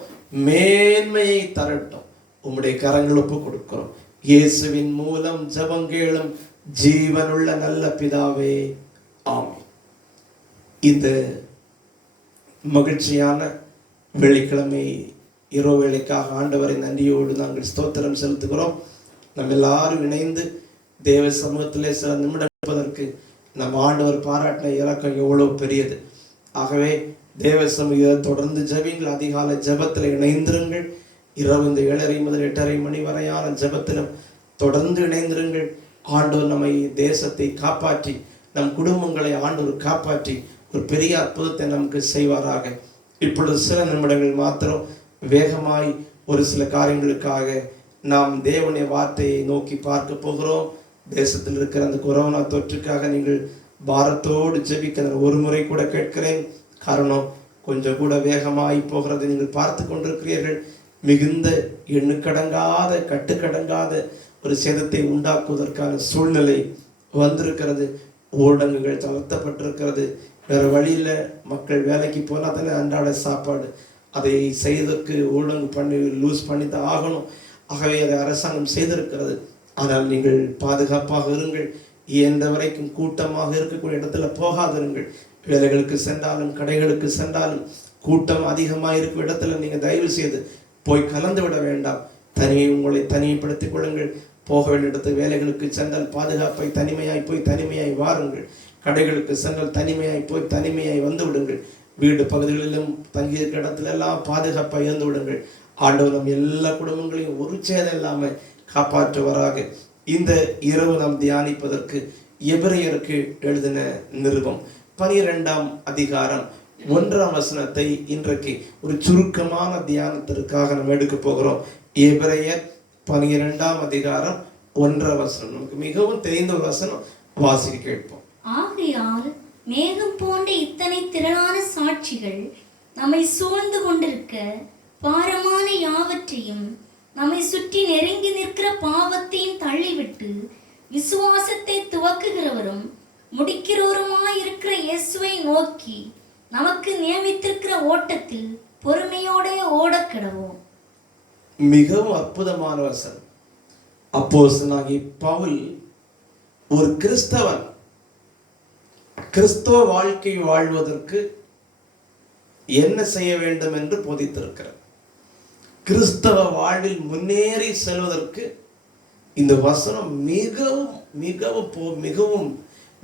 மேன்மையை தரட்டும். உம்முடைய கரங்கள் ஒப்பு கொடுக்கிறோம். இயேசுவின் மூலம் ஜெபங்கேளும் ஜீவனுள்ள நல்ல பிதாவே, ஆமென். இந்த மகிழ்ச்சியான வெள்ளிக்கிழமை இரவு வேளைக்காக ஆண்டவரை நன்றியோடு நாங்கள் ஸ்தோத்திரம் செலுத்துகிறோம். நம்ம எல்லாரும் இணைந்து தேவ சமூகத்திலே சில நிமிடம் இருப்பதற்கு நம் ஆண்டவர் பாராட்டின இலக்கம் எவ்வளவு பெரியது. ஆகவே தேவ சமூகத்தை தொடர்ந்து ஜெபிங்கள். அதிகாலை ஜெபத்தில் இணைந்திருங்கள். இரவு இந்த 7:30 முதல் 8:30 மணி வரையான ஜெபத்திலும் தொடர்ந்து இணைந்திருங்கள். ஆண்டவர் நம்மை தேசத்தை காப்பாற்றி, நம் குடும்பங்களை ஆண்டவர் காப்பாற்றி ஒரு பெரிய அற்புதத்தை நமக்கு செய்வாராக. இப்பொழுது சில நிமிடங்கள் மாத்திரம் வேகமாய் ஒரு சில காரியங்களுக்காக நாம் தேவனுடைய வார்த்தையை நோக்கி பார்க்க போகிறோம். தேசத்தில் இருக்கிற அந்த கொரோனா தொற்றுக்காக நீங்கள் பாரத்தோடு ஜெபிக்க ஒரு முறை கூட கேட்கிறேன். காரணம், கொஞ்சம் கூட வேகமாய் போகிறதை நீங்கள் பார்த்து கொண்டிருக்கிறீர்கள். மிகுந்த எண்ணுக்கடங்காத கட்டுக்கடங்காத ஒரு சேதத்தை உண்டாக்குவதற்கான சூழ்நிலை வந்திருக்கிறது. ஊரடங்குகள் தளர்த்தப்பட்டிருக்கிறது. வேற வழியில் மக்கள் வேலைக்கு போனால் தானே அன்றாட சாப்பாடு. அதை செய்வதற்கு ஊரடங்கு லூஸ் பண்ணி தான் ஆகணும். ஆகவே அதை அரசாங்கம் செய்திருக்கிறது. ஆனால் நீங்கள் பாதுகாப்பாக இருங்கள். எந்த வரைக்கும் கூட்டமாக இருக்கக்கூடிய இடத்துல போகாதிருங்கள். வேலைகளுக்கு சென்றாலும் கடைகளுக்கு சென்றாலும் கூட்டம் அதிகமாக இருக்கும் இடத்துல நீங்கள் தயவு செய்து போய் கலந்து விட வேண்டாம். உங்களை தனிமைப்படுத்திக் கொள்ளுங்கள். போக வேண்டிய இடத்துல வேலைகளுக்கு சென்றால் பாதுகாப்பை தனிமையாய் போய் தனிமையாய் வாருங்கள். கடைகளுக்கு சென்றால் தனிமையாய் போய் தனிமையாய் வந்து விடுங்கள். வீடு பகுதிகளிலும் தங்கியிருக்கிற இடத்துல எல்லாம் பாதுகாப்பாக இருந்து விடுங்கள். ஆண்டவர் நம் எல்லா குடும்பங்களையும் ஒரு சேதம் இல்லாமல் காப்பாற்றுவராக. இந்த இரவு நாம் தியானிப்பதற்கு எபிரேயருக்கு எழுதின நிருபம் 12ஆம் அதிகாரம் 1ஆம் வசனத்தை இன்றைக்கு ஒரு சுருக்கமான தியானத்திற்காக நாம் எடுக்க போகிறோம். எபிரேயர் 12ஆம் அதிகாரம் 1ஆம் வசனம் நமக்கு மிகவும் தெரிந்த ஒரு வசனம். வாசிக்க கேட்போம். ஆகையால் மேகம் போன்ற இத்தனை திரளான சாட்சிகள் நம்மை சூழ்ந்து கொண்டிருக்க, பாரமான யாவற்றையும் நம்மை சுற்றி நெருங்கி நிற்கிற பாவத்தையும் தள்ளிவிட்டு விசுவாசத்தை துவக்குகிறவரும் முடிக்கிறவருமாயிருக்கிற இயேசுவை நோக்கி நமக்கு நியமித்திருக்கிற ஓட்டத்தில் பொறுமையோட ஓடக்கிடவோம். மிகவும் அற்புதமான வசனம். அப்போஸ்தலனாகிய பவுல் ஒரு கிறிஸ்தவன் கிறிஸ்தவ வாழ்க்கை வாழ்வதற்கு என்ன செய்ய வேண்டும் என்று போதித்திருக்கிறார். கிறிஸ்தவ வாழ்வில் முன்னேறி செல்வதற்கு இந்த வசனம் மிகவும் மிகவும் மிகவும்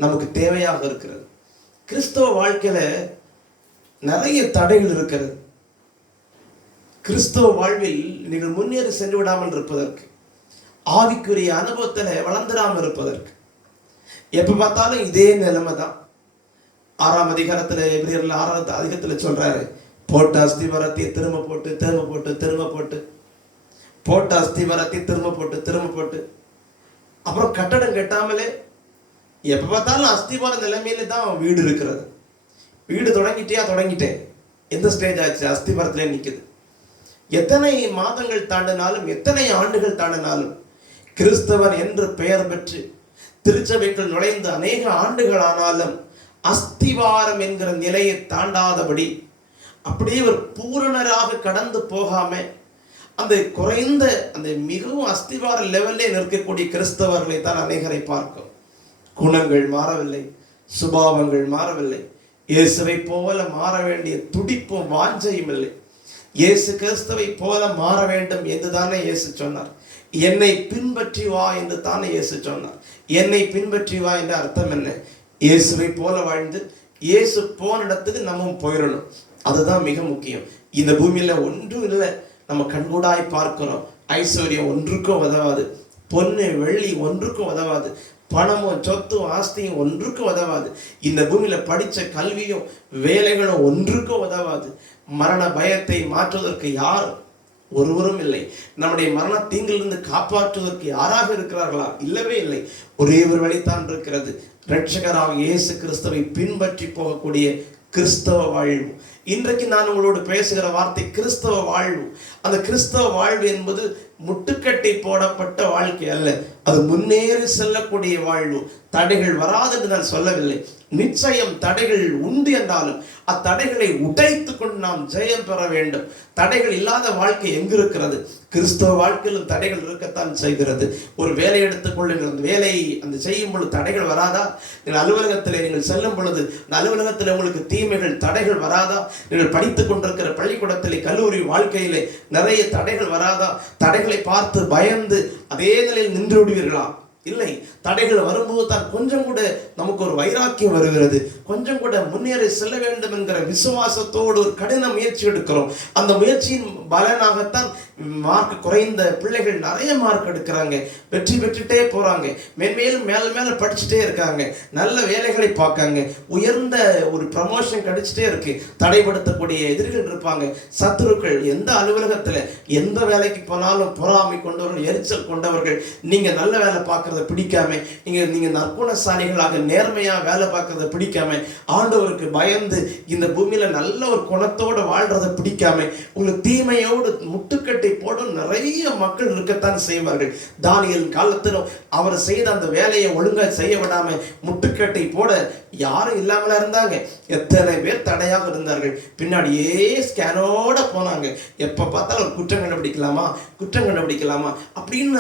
நமக்கு தேவையாக இருக்கிறது. கிறிஸ்தவ வாழ்க்கையில நிறைய தடைகள் இருக்கிறது. கிறிஸ்தவ வாழ்வில் நீங்கள் முன்னேறி சென்று விடாமல் இருப்பதற்கு, ஆவிக்குரிய அனுபவத்தில் வளர்ந்துடாமல் இருப்பதற்கு, எப்ப பார்த்தாலும் இதே நிலைமை தான். 6ஆம் அதிகாரத்துல, எபிரேயர்ல 6ஆம் அதிகாரத்துல சொல்றாரு, போட்ட அஸ்திவாரத்தை திரும்ப போட்டு திரும்ப போட்டு திரும்ப போட்டு, போட்ட அஸ்திவாரத்தை திரும்ப போட்டு திரும்ப போட்டு, அப்புறம் கட்டடம் கட்டாமலே எப்ப பார்த்தாலும் அஸ்திவார நிலைமையில தான் வீடு இருக்கிறது. வீடு தொடங்கிட்டேன், எந்த ஸ்டேஜ் ஆச்சு? அஸ்திவாரத்திலே நிக்குது. எத்தனை மாதங்கள் தாண்டினாலும், எத்தனை ஆண்டுகள் தாண்டினாலும், கிறிஸ்தவர் என்று பெயர் பெற்று திருச்சபைக்குள் நுழைந்து அநேக ஆண்டுகள் ஆனாலும் அஸ்திவாரம் என்கிற நிலையை தாண்டாதபடி, அப்படியே ஒரு பூரணராக கடந்து போகாம அந்த குறைந்த அந்த மிகவும் அஸ்திவார லெவல்லே நிற்கக்கூடிய கிறிஸ்தவர்களை தான் அநேகரை பார்க்கும். குணங்கள் மாறவில்லை, சுபாவங்கள் மாறவில்லை, இயேசுவை போல மாற வேண்டிய துடிப்பும் வாஞ்சையும் இல்லை. இயேசு கிறிஸ்துவை போல மாற வேண்டும் என்று தானே இயேசு சொன்னார். என்னை பின்பற்றி வா என்று தானே இயேசு சொன்னார். என்னை பின்பற்றி வா என்ற அர்த்தம் என்ன? இயேசுவை போல வாழ்ந்து இயேசு போன இடத்துக்கு நம்ம போயிடணும். அதுதான் மிக முக்கியம். இந்த பூமியில ஒன்றும் இல்லை, நம்ம கண்கூடாய் பார்க்கிறோம். ஐஸ்வர்யம் ஒன்றுக்கும் உதவாது, பொண்ணு வெள்ளி ஒன்றுக்கும் உதவாது, பணமும் சொத்தும் ஆஸ்தியும் ஒன்றுக்கும் உதவாது, இந்த பூமியில படிச்ச கல்வியும் வேலைகளும் ஒன்றுக்கும் உதவாது. மரண பயத்தை மாற்றுவதற்கு யார் ஒருவரும் இல்லை. நம்முடைய மரண தீங்கிலிருந்து காப்பாற்றுவதற்கு யாராக இருக்கிறார்களா? இல்லவே இல்லை. ஒரே ஒரு வழிதான் இருக்கிறது, இரட்சகராக இயேசு கிறிஸ்துவை பின்பற்றி போகக்கூடிய கிறிஸ்தவ வாழ்வு. இன்றைக்கு நான் உங்களோடு பேசுகிற வார்த்தை கிறிஸ்தவ வாழ்வு. அந்த கிறிஸ்தவ வாழ்வு என்பது முட்டுக்கட்டை போடப்பட்ட வாழ்க்கை அல்ல, அது முன்னேறி செல்லக்கூடிய வாழ்வு. தடைகள் வராது என்று நான் சொல்லவில்லை. நிச்சயம் தடைகள் உண்டு என்றாலும் அத்தடைகளை உடைத்து கொண்டு நாம் ஜெயம் பெற வேண்டும். தடைகள் இல்லாத வாழ்க்கை எங்கு இருக்கிறது? கிறிஸ்தவ வாழ்க்கையிலும் தடைகள் இருக்கத்தான் செய்கிறது. ஒரு வேலை எடுத்துக்கொள்ளுங்கள், அந்த வேலையை அந்த செய்யும் பொழுது தடைகள் வராதா? நீங்கள் அலுவலகத்தில் நீங்கள் செல்லும் பொழுது அந்த அலுவலகத்தில் உங்களுக்கு தீமைகள் தடைகள் வராதா? நீங்கள் படித்துக் கொண்டிருக்கிற பள்ளிக்கூடத்திலே கல்லூரி வாழ்க்கையிலே நிறைய தடைகள் வராதா? தடைகளை பார்த்து பயந்து அதே நிலையில் நின்று விடுவீர்களா? இல்லை. தடைகள் வரும்போது தான் கொஞ்சம் கூட நமக்கு ஒரு வைராக்கியம் வருகிறது, கொஞ்சம் கூட முன்னேறி செல்ல வேண்டும் என்கிற விசுவாசத்தோடு ஒரு கடின முயற்சி எடுக்கிறோம். அந்த முயற்சியின் பலனாகத்தான் மார்க் குறைந்த பிள்ளைகள் நிறைய மார்க் எடுக்கிறாங்க, வெற்றி பெற்றுட்டே போறாங்க, மேன்மேலும் மேல படிச்சுட்டே இருக்காங்க, நல்ல வேலைகளை பார்க்காங்க, உயர்ந்த ஒரு ப்ரமோஷன் கிடைச்சிட்டே இருக்கு. தடைப்படுத்தக்கூடிய எதிரிகள் இருப்பாங்க, சத்துருக்கள். எந்த அலுவலகத்துல எந்த வேலைக்கு போனாலும் பொறாமை கொண்டவர்கள், எரிச்சல் கொண்டவர்கள், நீங்க நல்ல வேலை பார்க்கறத பிடிக்காம, நீங்க நற்குணசாலிகளாக நேர்மையா வேலை பார்க்கறத பிடிக்காம, ஆண்டவருக்கு பயந்து இந்த பூமியில நல்ல ஒரு குணத்தோட வாழ்றதை பிடிக்காம, உங்களுக்கு தீமையோடு முட்டுக்கட்டை போடும் நிறைய மக்கள் இருக்கத்தான் செய்வார்கள். தானியேல் காலத்திலும் அவர் செய்த அந்த வேலையை ஒழுங்கா செய்ய விடாம முட்டுக்கட்டை போட யாரும் இல்லாமல இருந்தாங்க. எத்தனை பேர் தடையாக இருந்தார்கள். பின்னாடியே ஸ்கேனோட போனாங்க. எப்ப பார்த்தாலும் குற்றம் கண்டுபிடிக்கலாமா அப்படின்னு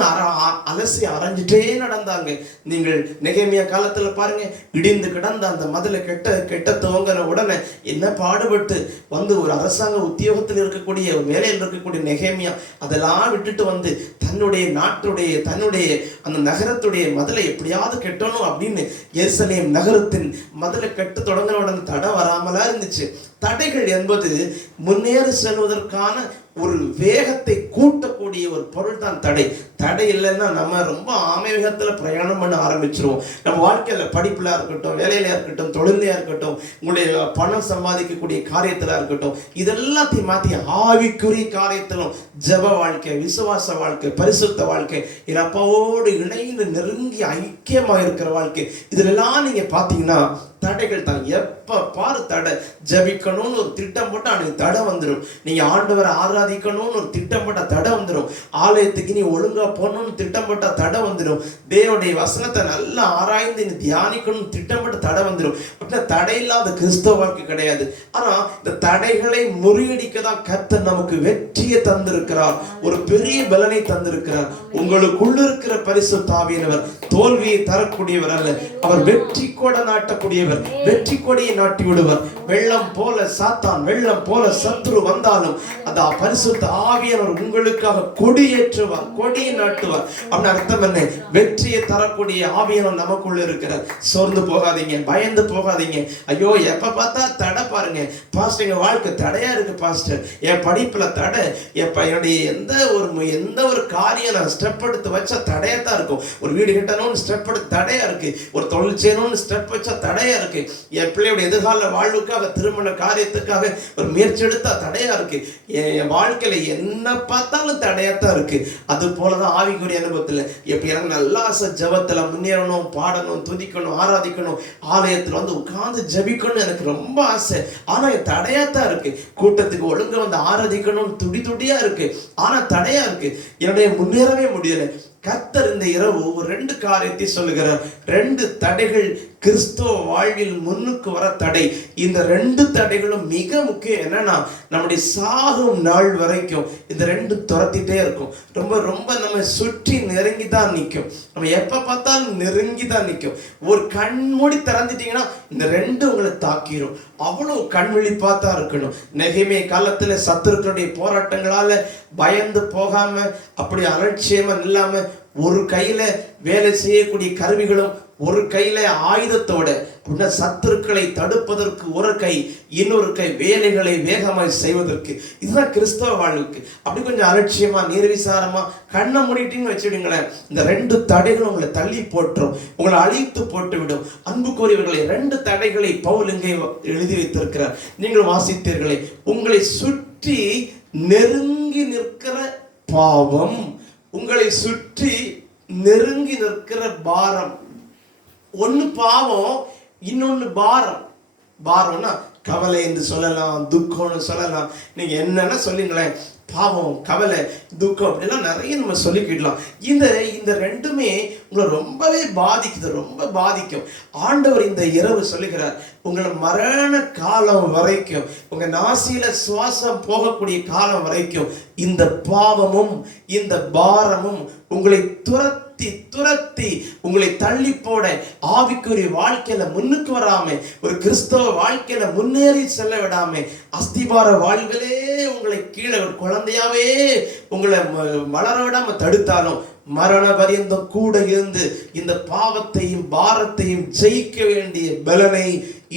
அலசி அரைஞ்சிட்டே நடந்தாங்க. நீங்கள் நெகேமியா காலத்துல பாருங்க, இடிந்து கிடந்த அந்த மதில கெட்ட துவங்கின உடனே என்ன பாடுபட்டு வந்து ஒரு அரசாங்க உத்தியோகத்தில் இருக்கக்கூடிய வேலையில் இருக்கக்கூடிய நெகேமியா அதெல்லாம் விட்டுட்டு வந்து தன்னுடைய நாட்டுடைய தன்னுடைய அந்த நகரத்துடைய மதிலை எப்படியாவது கட்டணும் அப்படின்னு எருசலேம் நகரத்தின் மதிலை கட்ட தொடங்கின உடனே தடை வராமலா இருந்துச்சு. தடைகள் என்பது முன்னேறி செல்வதற்கான ஒரு வேகத்தை கூட்டக்கூடிய ஒரு பொருள் தான் தடை. தடை இல்லைன்னா நம்ம ரொம்ப ஆமேகத்துல பிரயாணம் பண்ண ஆரம்பிச்சிருவோம். நம்ம வாழ்க்கையில படிப்புல இருக்கட்டும், வேலையில இருக்கட்டும், தொழிலையா இருக்கட்டும், உங்களுடைய பணம் சம்பாதிக்கக்கூடிய காரியத்துல இருக்கட்டும், இதெல்லாத்தையும் மாத்தி ஆவிக்குரிய காரியத்திலும் ஜெப வாழ்க்கை, விசுவாச வாழ்க்கை, பரிசுத்த வாழ்க்கை, என் அப்பாவோடு இணைந்து நெருங்கி ஐக்கியமா இருக்கிற வாழ்க்கை, இதுலெல்லாம் நீங்க பாத்தீங்கன்னா தடைகள் தான். எப்ப பாரு தடை. ஜபிக்கணும்னு ஒரு திட்டம் போட்டா அன்னைக்கு தடை வந்துடும். நீங்க ஆண்டவரை ஆராதிக்கணும்னு ஒரு திட்டம் போட்டா தடை வந்துடும். ஆலயத்துக்கு நீ ஒழுங்கா போகணும்னு திட்டம் போட்டா தடை வந்துடும். தேவனுடைய வசனத்தை நல்லா ஆராய்ந்து நீ தியானிக்கணும்னு திட்டம் போட்டு தடை வந்துடும். அப்படின்னா தடை இல்லாத கிறிஸ்தவ வாழ்க்கை கிடையாது. ஆனா இந்த தடைகளை முறியடிக்க தான் கர்த்தர் நமக்கு வெற்றியை தந்திருக்கிறார், ஒரு பெரிய பலனை தந்திருக்கிறார். உங்களுக்குள்ள இருக்கிற பரிசுத்த ஆவியானவர் தோல்வியை தரக்கூடியவர் அல்ல, அவர் வெற்றி கூட நாட்டக்கூடியவர், வெற்றி கொடியை நாட்டி விடுவார். வெள்ளம் போல சாத்தான், வெள்ளம் போல சத்துரு வந்தாலும் அந்த பரிசுத்த ஆவியானவர் உங்களுக்காக கொடியேற்றுவார், கொடியை நாட்டுவார். அப்படின்னு அர்த்தம் என்ன? வெற்றியை தரக்கூடிய ஆவியானவர் நமக்குள்ள இருக்கிறார். சோர்ந்து போகாதீங்க, பயந்து போகாதீங்க. ஐயோ எப்ப பார்த்தா தடை பாருங்க பாஸ்டர், எங்க வாழ்க்கை தடையா இருக்கு பாஸ்டர், என் படிப்புல தடை, என்னுடைய எந்த ஒரு காரியம் நான் ஸ்டெப் எடுத்து வச்சா தடையா தான் இருக்கும். ஒரு வீடு கட்டணும்னு ஸ்டெப் எடுத்து தடையா இருக்கு, ஒரு தொழில் செய்யணும்னு ஸ்டெப் வச்சா தடையா இருக்கு, என் பிள்ளையோட எதிர்கால வாழ்வுக்காக திருமண காரியத்துக்காக ஒரு முயற்சி எடுத்தா தடையா இருக்கு, என் வாழ்க்கையில என்ன பார்த்தாலும் தடையா தான் இருக்கு. அது போலதான் ஆவிக்குரிய அனுபவத்துல எப்படி எனக்கு நல்லா ஜெபத்துல முன்னேறணும், பாடணும், துதிக்கணும், ஆராதிக்கணும், ஆலயத்துல வந்து உட்கார்ந்து ஜெபிக்கணும் எனக்கு ரொம்ப ஆசை. ஆனா தடையா தான் இருக்கு. கூட்டத்துக்கு ஒழுங்க வந்து ஆராதிக்கணும் துடி துடியா இருக்கு, ஆனா தடையா இருக்கு, என்னுடைய முன்னேறவே முடியல. கர்த்தர் இந்த இரவு ஒரு 2 காரியத்தை சொல்லுகிறார். 2 தடைகள் கிறிஸ்தவ வாழ்வில் முன்னுக்கு வர தடை. இந்த 2 தடைகளும் மிக முக்கியம். என்னன்னா நம்முடைய சாகும் நாள் வரைக்கும் இந்த 2 துரத்திட்டே இருக்கும். ரொம்ப ரொம்ப நம்ம சுற்றி நெருங்கி தான் நிற்கும். நம்ம எப்ப பார்த்தாலும் நெருங்கி தான் நிற்கும். ஒரு கண் மூடி திறந்துட்டீங்கன்னா இந்த 2 உங்களை தாக்கிரும். அவ்வளவு கண் விழிப்பா தான் இருக்கணும். நெகேமியா காலத்துல சத்துருக்களுடைய போராட்டங்களால பயந்து போகாம, அப்படி அலட்சியமா இல்லாம, ஒரு கையில வேலை செய்யக்கூடிய கருவிகளும் ஒரு கையில ஆயுதத்தோட, அப்படின்னா சத்துருக்களை தடுப்பதற்கு ஒரு கை, இன்னொரு கை வேலைகளை வேகமாய் செய்வதற்கு. இதுதான் கிறிஸ்தவ வாழ்வுக்கு. அப்படி கொஞ்சம் அலட்சியமா நிர்விசாரமா கண்ணை மூடிட்டீங்கன்னு வச்சுடுங்களேன், இந்த 2 தடைகளும் உங்களை தள்ளி போட்டுரும், உங்களை அழித்து போட்டு விடும். அன்புக்குரியவர்களை 2 தடைகளை பவுல் இங்கே எழுதி வைத்திருக்கிறார். நீங்கள் வாசித்தீர்களே, உங்களை சுற்றி நெருங்கி நிற்கிற பாவம், உங்களை சுற்றி நெருங்கி நிற்கிற பாரம். ஒன்னு பாவம், இன்னொன்னு பாரம். பாரம்னா கவலை என்று சொல்லலாம், துக்கம்னு சொல்லலாம், நீங்க என்னன்னா சொல்லுங்களேன். பாவம், கவலை, துக்கம் அப்படிலாம் நிறைய நம்ம சொல்லிக்கிடலாம். இந்த 2மே உங்களை ரொம்பவே பாதிக்குது, ரொம்ப பாதிக்கும். ஆண்டவர் இந்த இரவு சொல்லுகிறார், உங்களை மரண காலம் வரைக்கும், உங்க நாசியில சுவாசம் போகக்கூடிய காலம் வரைக்கும் இந்த பாவமும் இந்த பாரமும் உங்களை துரத்தி உங்களை தள்ளி போட, ஆவிக்குரிய வாழ்க்கையில முன்னுக்கு வராம, ஒரு கிறிஸ்தவ வாழ்க்கையில முன்னேறி செல்ல விடாம, அஸ்திபார வாழ்விலே உங்களை கீழே குழந்தையாவே உங்களை வளர விடாம தடுத்தாலும், மரண பரியந்தம் கூட இருந்து இந்த பாவத்தையும் பாரத்தையும் ஜெயிக்க வேண்டிய பலனை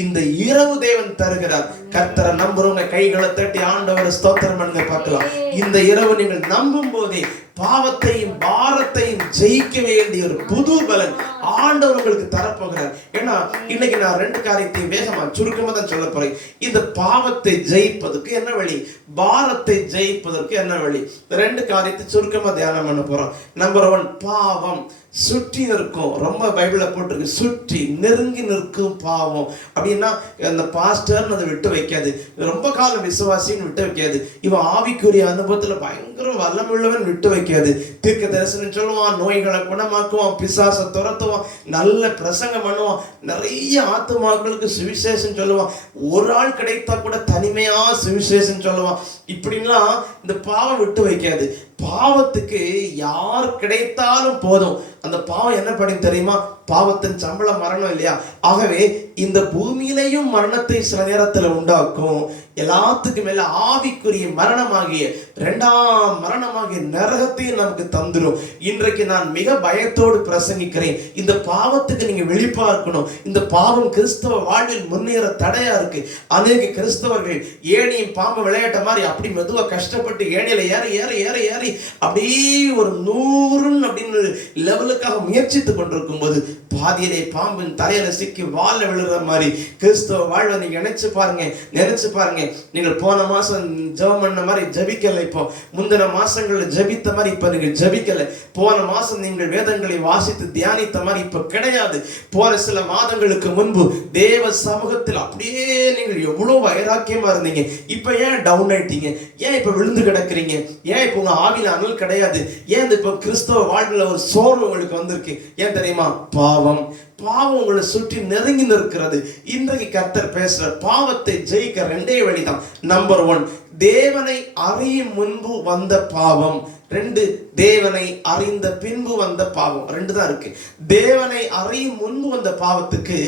இந்த இரவு தேவன் தருகிறார். கர்த்தரை நம்புறவங்க கைகளை தட்டி ஆண்டவரை ஸ்தோத்திரம் பண்ணுங்க பார்க்கலாம். இந்த இரவு நீங்கள் நம்பும் போதே பாவத்தையும் பாரத்தையும் ஜெயிக்க வேண்டிய ஒரு புது பலன் ஆண்டவர் உங்களுக்கு தரப்போகிறார். ஏன்னா இன்னைக்கு நான் 2 காரியத்தையும் வேகமா சுருக்கமா தான் சொல்ல போறேன். இந்த பாவத்தை ஜெயிப்பதற்கு என்ன வழி, பாரத்தை ஜெயிப்பதற்கு என்ன வழி, 2 காரியத்தை சுருக்கமா தியானம் பண்ண போறோம். நம்பர் 1, பாவம் சுற்றி நிற்கும். ரொம்ப பைபிள்ல போட்டிருக்கு, சுற்றி நெருங்கி நிற்கும் பாவம். அப்படின்னா அந்த பாஸ்டர்னு அதை விட்டு வைக்காது, ரொம்ப காலம் விசுவாசின்னு விட்டு வைக்காது, இவன் ஆவிக்குரிய அனுபவத்துல பயங்கர வல்லமுள்ளவன் விட்டு வைக்காது. தீர்க்க தரிசனம் சொல்லுவான், நோய்களை குணமாக்குவான், பிசாசை துரத்துவான், நல்ல பிரசங்கம் பண்ணுவான், நிறைய ஆத்துமாக்களுக்கு சுவிசேஷம் சொல்லுவான், ஒரு ஆள் கிடைத்தா கூட தனிமையா சுவிசேஷம் சொல்லுவான். இப்படின்லாம் இந்த பாவம் விட்டு வைக்காது. பாவத்துக்கு யார் கிடைத்தாலும் போதும். அந்த பாவம் என்ன பண்ணி தெரியுமா, பாவத்தின் சம்பளம் மரணம் இல்லையா? ஆகவே இந்த பூமியிலையும் மரணத்தை சில நேரத்தில் உண்டாக்கும். எல்லாத்துக்கும் மேல ஆவிக்குரிய மரணமாகிய 2ஆம் மரணமாகிய நரகத்தையும் நமக்கு தந்துடும். இன்றைக்கு நான் மிக பயத்தோடு பிரசங்கிக்கிறேன். இந்த பாவத்துக்கு நீங்க விழிப்பா இருக்கணும். இந்த பாவம் கிறிஸ்தவ வாழ்வில் முன்னேற தடையா இருக்கு. அநேக கிறிஸ்தவர்கள் ஏணியும் பாம்பு விளையாட்ட மாதிரி அப்படி மெதுவா கஷ்டப்பட்டு ஏணியில ஏறி ஏறி ஏறி ஏறி அப்படியே ஒரு 100 அப்படின்னு லெவலுக்காக முயற்சித்துக் கொண்டிருக்கும் போது பாதியிலே பாம்பின் தலையில சிக்கி வாழ விழுற மாதிரி கிறிஸ்தவ வாழ்வை நீங்க நினைச்சு பாருங்க. நீங்கள் போன மாசம் ஜெபம் பண்ண மாதிரி ஜபிக்கல, இப்போ முந்தின மாசங்கள்ல ஜபித்த மாதிரி இப்ப நீங்க ஜபிக்கல. போன மாசம் நீங்கள் வேதங்களை வாசித்து தியானித்த மாதிரி இப்ப கிடையாது. போன சில மாதங்களுக்கு முன்பு தேவ சமூகத்தில் அப்படியே நீங்கள் எவ்வளவு வைராக்கியமா இருந்தீங்க, இப்ப ஏன் டவுன் ஆயிட்டீங்க? ஏன் இப்ப விழுந்து கிடக்குறீங்க? ஏன் இப்ப உங்க ஆவியில அனல் கிடையாது? ஏன் இப்ப கிறிஸ்தவ வாழ்வுல ஒரு சோர்வு உங்களுக்கு வந்திருக்கு? ஏன் தெரியுமா? பாவம் உங்களை சுற்றி நெருங்கி நிற்கிறது. இன்றைக்கு கர்த்தர் பேசுற பாவத்தை ஜெயிக்க 2 வழிதான். நம்பர் 1, தேவனை அறியும் முன்பு வந்த பாவம். 2, தேவனை அறிந்த பின்பு வந்த பாவம். 2 தான் இருக்கு. தேவனை அறியும் முன்பு வந்த பாவத்துக்கு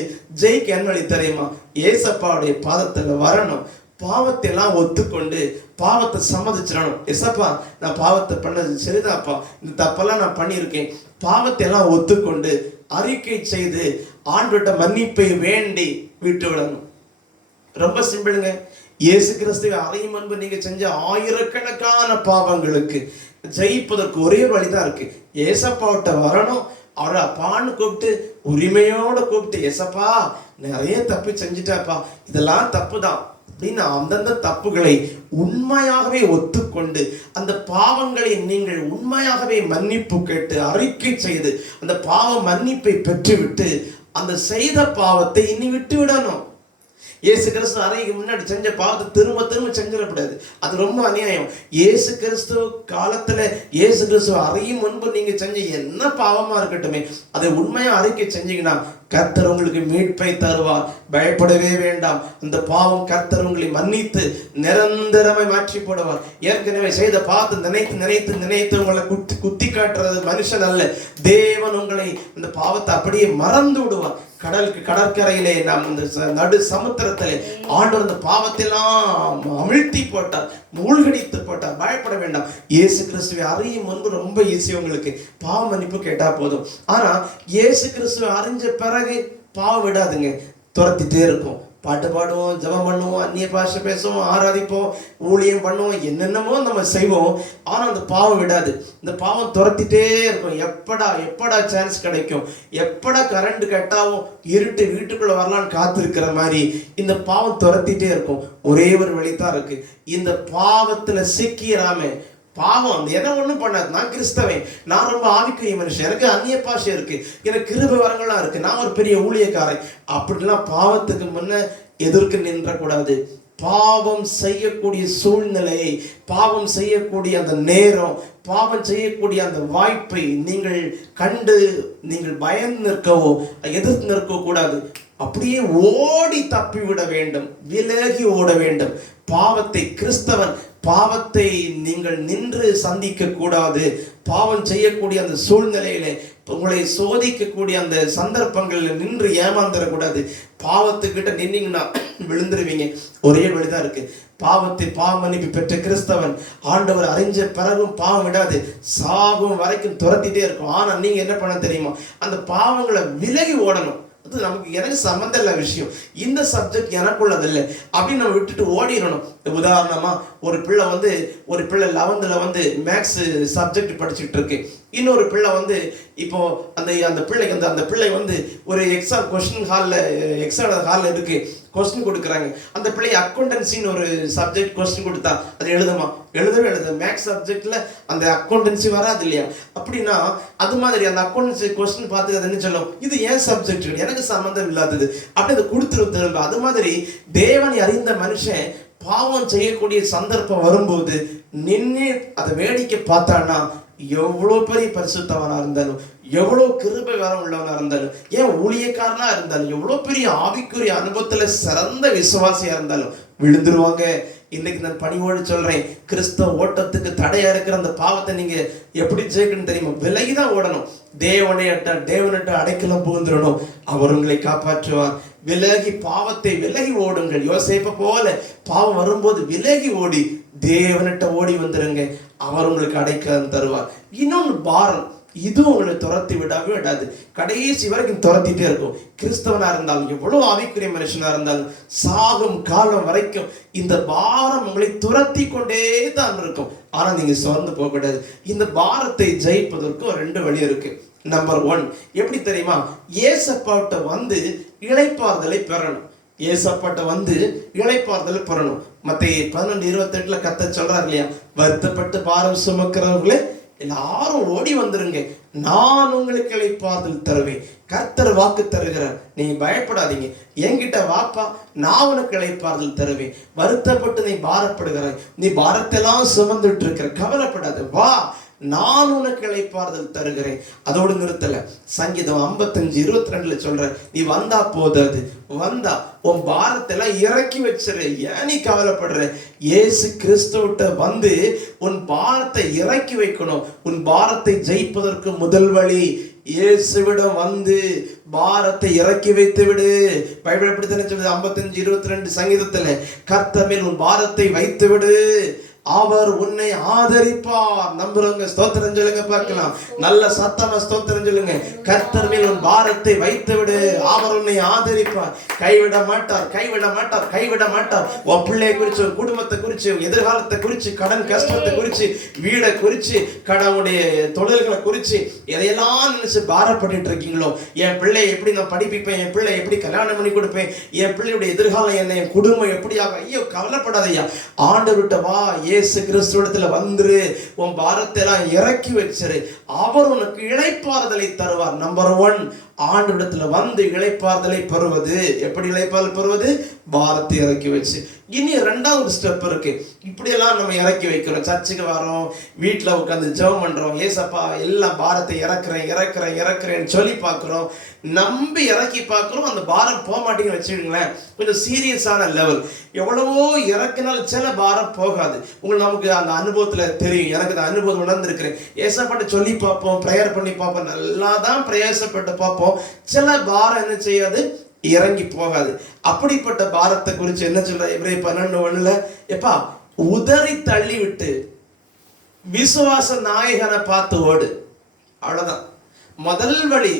ஜெயிக்க என்ன வழி தெரியுமா? ஏசப்பாவுடைய பாதத்துல வரணும். பாவத்தை எல்லாம் ஒத்துக்கொண்டு பாவத்தை சம்மதிச்சிடணும். எசப்பா, நான் பாவத்தை பண்ணது சரிதான்ப்பா, இந்த தப்பெல்லாம் நான் பண்ணியிருக்கேன், பாவத்தை எல்லாம் ஒத்துக்கொண்டு அறிக்கை செய்து ஆண்டவர்கிட்ட மன்னிப்பை வேண்டி விட்டு விடணும். ரொம்ப சிம்பிளுங்க. இயேசு கிறிஸ்துவை அறையும் முன்பு நீங்க செஞ்ச ஆயிரக்கணக்கான பாவங்களுக்கு ஜெயிப்பதற்கு ஒரே வழிதான் இருக்கு. ஏசப்பாவிட்ட வரணும், அவரை அப்பான்னு கூப்பிட்டு உரிமையோட கூப்பிட்டு, ஏசப்பா நிறைய தப்பு செஞ்சுட்டாப்பா, இதெல்லாம் தப்பு தான் அப்படின்னு அந்தந்த தப்புகளை உண்மையாகவே ஒத்துக்கொண்டு அந்த பாவங்களை நீங்கள் உண்மையாகவே மன்னிப்பு கேட்டு அறிக்கை செய்து அந்த பாவ மன்னிப்பை பெற்றுவிட்டு அந்த செய்த பாவத்தை இனி விட்டு விடணும். இயேசு கிறிஸ்து அறைக்கு முன்னாடி செஞ்ச பாவத்தை திரும்ப திரும்ப செஞ்சிடக்கூடாது. அது ரொம்ப அநியாயம். இயேசு கிறிஸ்து காலத்துல இயேசு கிறிஸ்துவ அறையும் முன்பு நீங்க செஞ்ச என்ன பாவமா இருக்கட்டுமே அதை உண்மையா அறிக்கை செஞ்சீங்கன்னா கர்த்தர் உங்களுக்கு மீட்பை தருவார். பயப்படவே வேண்டாம். அந்த பாவம் கர்த்தர் உங்களை மன்னித்து நிரந்தரமாய் மாற்றி போடுவார். ஏற்கனவே செய்த பாவத்தை நினைத்து நினைத்து நினைத்து உங்களை குத்தி காட்டுறது மனுஷன் அல்ல, தேவன் உங்களை அந்த பாவத்தை அப்படியே மறந்து விடுவார். கடற்கரையிலே நாம் இந்த நடு சமுத்திரத்திலே ஆண்டவர் அந்த பாவத்தெல்லாம் அமிழ்த்தி போட்டார், மூழ்கடித்து போட்டார். பயப்பட வேண்டாம். இயேசு கிறிஸ்துவை அறியும் முன்பு ரொம்ப ஈஸி, உங்களுக்கு பாவ மன்னிப்பு கேட்டா போதும். ஆனா இயேசு கிறிஸ்துவை அறிஞ்ச பிறகு பாவம் விடாதுங்க, துரத்திட்டே இருக்கும். பாட்டு பாடுவோம், ஜெபம் பண்ணுவோம், அந்நிய பாஷை பேசுவோம், ஆராதிப்போம், ஊழியம் பண்ணுவோம், என்னென்னமோ நம்ம செய்வோம். ஆனா அந்த பாவம் விடாது. இந்த பாவம் துரத்திட்டே இருக்கும். எப்படா சான்ஸ் கிடைக்கும், எப்படா கரண்ட் கட்டாவும் இருட்டு வீட்டுக்குள்ள வரலான்னு காத்திருக்கிற மாதிரி இந்த பாவம் துரத்திட்டே இருக்கும். ஒரே ஒரு வழிதான் இருக்கு, இந்த பாவத்துல சிக்கிறாம. பாவம் எதை ஒண்ணும் பண்ணாது. நான் கிறிஸ்தவன், நான் ரொம்ப ஆவிக்குரிய மனுஷன், எனக்கு அந்நிய பாஷை இருக்கு, எனக்கு கிருபை வரங்கள்லாம் இருக்கு, நான் ஒரு பெரிய ஊழியக்காரன் அப்படிலாம் பாவத்துக்கு முன்ன எதிர்க்கு நின்றக்கூடாது. பாவம் செய்யக்கூடிய சூழ்நிலையை, பாவம் செய்யக்கூடிய அந்த நேரம், பாவம் செய்யக்கூடிய அந்த வாய்ப்பை நீங்கள் கண்டு நீங்கள் பயந்து நிற்கவோ எதிர்த்து நிற்க கூடாது. அப்படியே ஓடி தப்பி விட வேண்டும், விலகி ஓட வேண்டும். பாவத்தை கிறிஸ்தவன் பாவத்தை நீங்கள் நின்று சந்திக்க கூடாது. பாவம் செய்யக்கூடிய அந்த சூழ்நிலையில உங்களை சோதிக்கக்கூடிய அந்த சந்தர்ப்பங்களில் நின்று ஏமாந்துடக்கூடாது. பாவத்துக்கிட்ட நின்னீங்கன்னா விழுந்துருவீங்க. ஒரே வழிதான் இருக்கு, பாவத்தை பாவ மன்னிப்பு பெற்ற கிறிஸ்தவன் ஆண்டவர் அறிஞ்ச பிறகும் பாவம் விடாது, சாகும் வரைக்கும் துரத்திட்டே இருக்கும். ஆனா நீங்க என்ன பண்ண தெரியுமா, அந்த பாவங்களை விலகி ஓடணும். அது நமக்கு எனக்கு சம்மந்தம் இல்ல விஷயம், இந்த சப்ஜெக்ட் எனக்குள்ளதில்லை அப்படின்னு நம்ம விட்டுட்டு ஓடிடணும். உதாரணமா ஒரு பிள்ளை 11th மேக்ஸ் சப்ஜெக்ட் படிச்சுட்டு இருக்கு. இன்னொரு பிள்ளை இப்போ அந்த பிள்ளை ஒரு எக்ஸாம் கொஸ்டின் ஹால்ல இருக்கு, கொஸ்டின் கொடுக்குறாங்க. அந்த பிள்ளை அக்கௌண்டன்சின்னு ஒரு சப்ஜெக்ட் கொஸ்டின் கொடுத்தா அது எழுதவே மேக்ஸ் சப்ஜெக்ட்ல அந்த அக்கௌண்டன்சி வராது இல்லையா? அப்படின்னா அது மாதிரி அந்த அக்கௌண்டன்சி கொஸ்டின் பார்த்து அது என்ன சொல்லும், இது ஏன் சப்ஜெக்ட், எனக்கு சம்மந்தம் இல்லாதது அப்படி அதை கொடுத்துரும் திரும்ப. அது மாதிரி தேவனை அறிந்த மனுஷன் பாவம் செய்யக்கூடிய சந்தர்ப்பம் வரும்போது நின்று அதை வேடிக்கை பார்த்தான்னா எவ்வளோ பெரிய பரிசுத்தவனா இருந்தாலும், எவ்வளோ கிருபை வரம் உள்ளவனா இருந்தாலும், ஏன் ஊழியக்காரனா இருந்தாலும், எவ்வளோ பெரிய ஆவிக்குரிய அனுபவத்துல சிறந்த விசுவாசியா இருந்தாலும் விழுந்துருவாங்க. இன்னைக்கு நான் பணிவோடு சொல்றேன், கிறிஸ்தவ ஓட்டத்துக்கு தடையா இருக்கிற அந்த பாவத்தை நீங்க எப்படி ஜெயிக்கணும் தெரியுமா? விலகிதான் ஓடணும். தேவனிட்ட அடைக்கலம் புகுந்துடணும், அவர் உங்களை காப்பாற்றுவார். பாவத்தை விலகி ஓடுங்கள். யோசேப்பை போல பாவம் வரும்போது விலகி ஓடி தேவனிட்ட ஓடி வந்துருங்க, அவர் உங்களுக்கு அடைக்கலம் தருவார். இன்னொன்று பாரம், இதுவும் உங்களை துரத்தி விடாது, கடைசி வரைக்கும் துரத்திட்டே இருக்கும். கிறிஸ்தவனா இருந்தாலும், எவ்வளவு ஆவிக்குரிய மனுஷனா இருந்தாலும், சாகும் காலம் வரைக்கும் இந்த பாரம் உங்களை துரத்தி கொண்டே தான் இருக்கும். ஆனா நீங்க சோர்ந்து போக கூடாது. இந்த பாரத்தை ஜெயிப்பதற்கு 2 வழி இருக்கு. நம்பர் 1 எப்படி தெரியுமா? ஏசப்பாட்ட இளைப்பாறுதலை பெறணும். ஏசப்பாட்ட இளைப்பாறுதலை பெறணும். மத்தேயு 12:28 கர்த்தர் சொல்றாரு இல்லையா, வருத்தப்பட்டு பாரம் சுமக்கிறவர்களே எல்லாரும் ஓடி வந்துருங்க, நான் உங்களுக்கு இளைப்பாறுதல் தருவேன். கர்த்தர் வாக்கு தருகிறார், நீங்க பயப்படாதீங்க, என்கிட்ட வாப்பா, நான் உனக்கு இளைப்பாறுதல் தருவேன். வருத்தப்பட்டு நீ பாரப்படுகிறாய், நீ பாரத்தெல்லாம் சுமந்துட்டு இருக்கிற, கவலைப்படாத, வா, நான் உனக்கு இளைப்பாறுதல் தருகிறேன். அதோடு நிறுத்தல. சங்கீதம் 55:22 சொல்ற, நீ வந்தா போதாது, வந்தா உன் பாரத்தெல்லாம் இறக்கி வச்சிரு, ஏன் நீ கவலைப்படுற? இயேசு கிறிஸ்துவிட்ட உன் பாரத்தை இறக்கி வைக்கணும். உன் பாரத்தை ஜெயிப்பதற்கு முதல் வழி இயேசுவிடம் வந்து பாரத்தை இறக்கி வைத்து விடு. பைபிள் எப்படி தானே சொல்லுது, 55:22 சங்கீதத்துல, கர்த்தர் மேல் உன் பாரத்தை வைத்து விடு, அவர் உன்னை ஆதரிப்பார். நம்புறவங்க ஸ்தோத்திரம் சொல்லுங்க பார்க்கலாம். நல்ல சத்தமா ஸ்தோத்திரம் சொல்லுங்க. கர்த்தர் மேல் உன் பாரத்தை வைத்து விடு, அவர் உன்னை ஆதரிப்பார். கைவிட மாட்டார், கைவிட மாட்டார், கைவிட மாட்டார். உன் பிள்ளையை குறிச்சு, உன் குடும்பத்தை குறிச்சு, எதிர்காலத்தை குறிச்சு, கடன் கஷ்டத்தை குறிச்சு, வீடை குறிச்சு, கடவுடைய தொழில்களை குறிச்சு எதையெல்லாம் நினைச்சு பாரப்பட்டு இருக்கீங்களோ, என் பிள்ளை எப்படி நான் படிப்பிப்பேன், என் பிள்ளை எப்படி கல்யாணம் பண்ணி கொடுப்பேன், என் பிள்ளையுடைய எதிர்காலம் என்ன, என் குடும்பம் எப்படி ஆகும், ஐயோ கவலைப்படாதையா, ஆண்டவர்கிட்ட வா, இயேசு கிறிஸ்துவிடத்துல வந்துரு, உன் பாரத்தை எல்லாம் இறக்கி வச்சிரு, அவர் உனக்கு இளைப்பாறுதலை தருவார். நம்பர் 1, ஆண்டவரிடத்துல வந்து இளைப்பாறுதலை பெறுவது. எப்படி இளைப்பாறுதல் பெறுவது? பாரத்தை இறக்கி வச்சு. இனி 2வது ஸ்டெப் இருக்கு. இப்படியெல்லாம் நம்ம இறக்கி வைக்கிறோம், சர்ச்சுக்கு வரோம், வீட்டில் உட்காந்து ஜெபம் பண்றோம், ஏசப்பா எல்லா பாரத்தை இறக்குறேன் இறக்குறேன் இறக்குறேன்னு சொல்லி பார்க்குறோம், நம்பி இறக்கி பார்க்குறோம், அந்த பாரம் போக மாட்டேங்குன்னு வச்சுக்கிங்களேன். கொஞ்சம் சீரியஸான லெவல். எவ்வளவோ இறக்குனாலும் சில பாரம் போகாது. உங்களுக்கு நமக்கு அந்த அனுபவத்தில் தெரியும். எனக்கு அந்த அனுபவம் உணர்ந்திருக்கிறேன். ஏசப்பாட்ட சொல்லி பார்ப்போம், ப்ரேயர் பண்ணி பார்ப்போம், நல்லா தான் பிரயாசப்பட்டு பார்ப்போம், சில பாரம் என்ன செய்யாது, இறங்கி போகாது. அப்படிப்பட்ட பாரத்தை குறித்து என்ன சொல்ற எபிரேயர் 12:1, எப்பா உதறி தள்ளி விட்டு விசுவாச நாயகனை பார்த்து ஓடு. அவ்வளவுதான். முதல் வழி,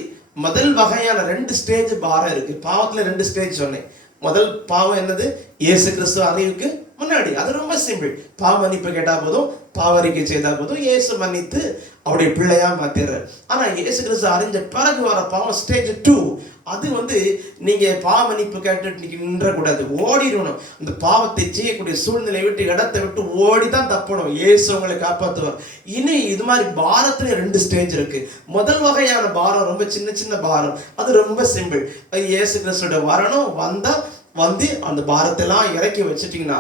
முதல் வகையான 2 ஸ்டேஜ் பாரம் இருக்கு. பாவத்துல 2 ஸ்டேஜ் சொன்னேன். முதல் பாவம் என்னது? இயேசு கிறிஸ்து அறிவுக்கு முன்னாடி. அது ரொம்ப சிம்பிள். பாவ மன்னிப்பு கேட்டா போதும், பாவரிக்கை செய்தா போதும், இயேசு மன்னித்து அவருடைய பிள்ளையா மாத்திடுறார். ஆனா இயேசு கிறிஸ்து அறிஞ்ச பிறகு வர பாவம் ஸ்டேஜ் 2. அது நீங்க பாவ மன்னிப்பு கேட்டு நின்ற கூடாது, ஓடிடணும். அந்த பாவத்தை செய்யக்கூடிய சூழ்நிலை விட்டு, இடத்தை விட்டு ஓடிதான் தப்பணும். இயேசு உங்களை காப்பாற்றுவார். இனி இது மாதிரி பாரத்துல 2 ஸ்டேஜ் இருக்கு. முதல் வகையான பாரம் ரொம்ப சின்ன சின்ன பாரம், அது ரொம்ப சிம்பிள். இயேசு கிறிஸ்துவோட வரணும், வந்து அந்த பாரத்தெல்லாம் இறக்கி வச்சுட்டீங்கன்னா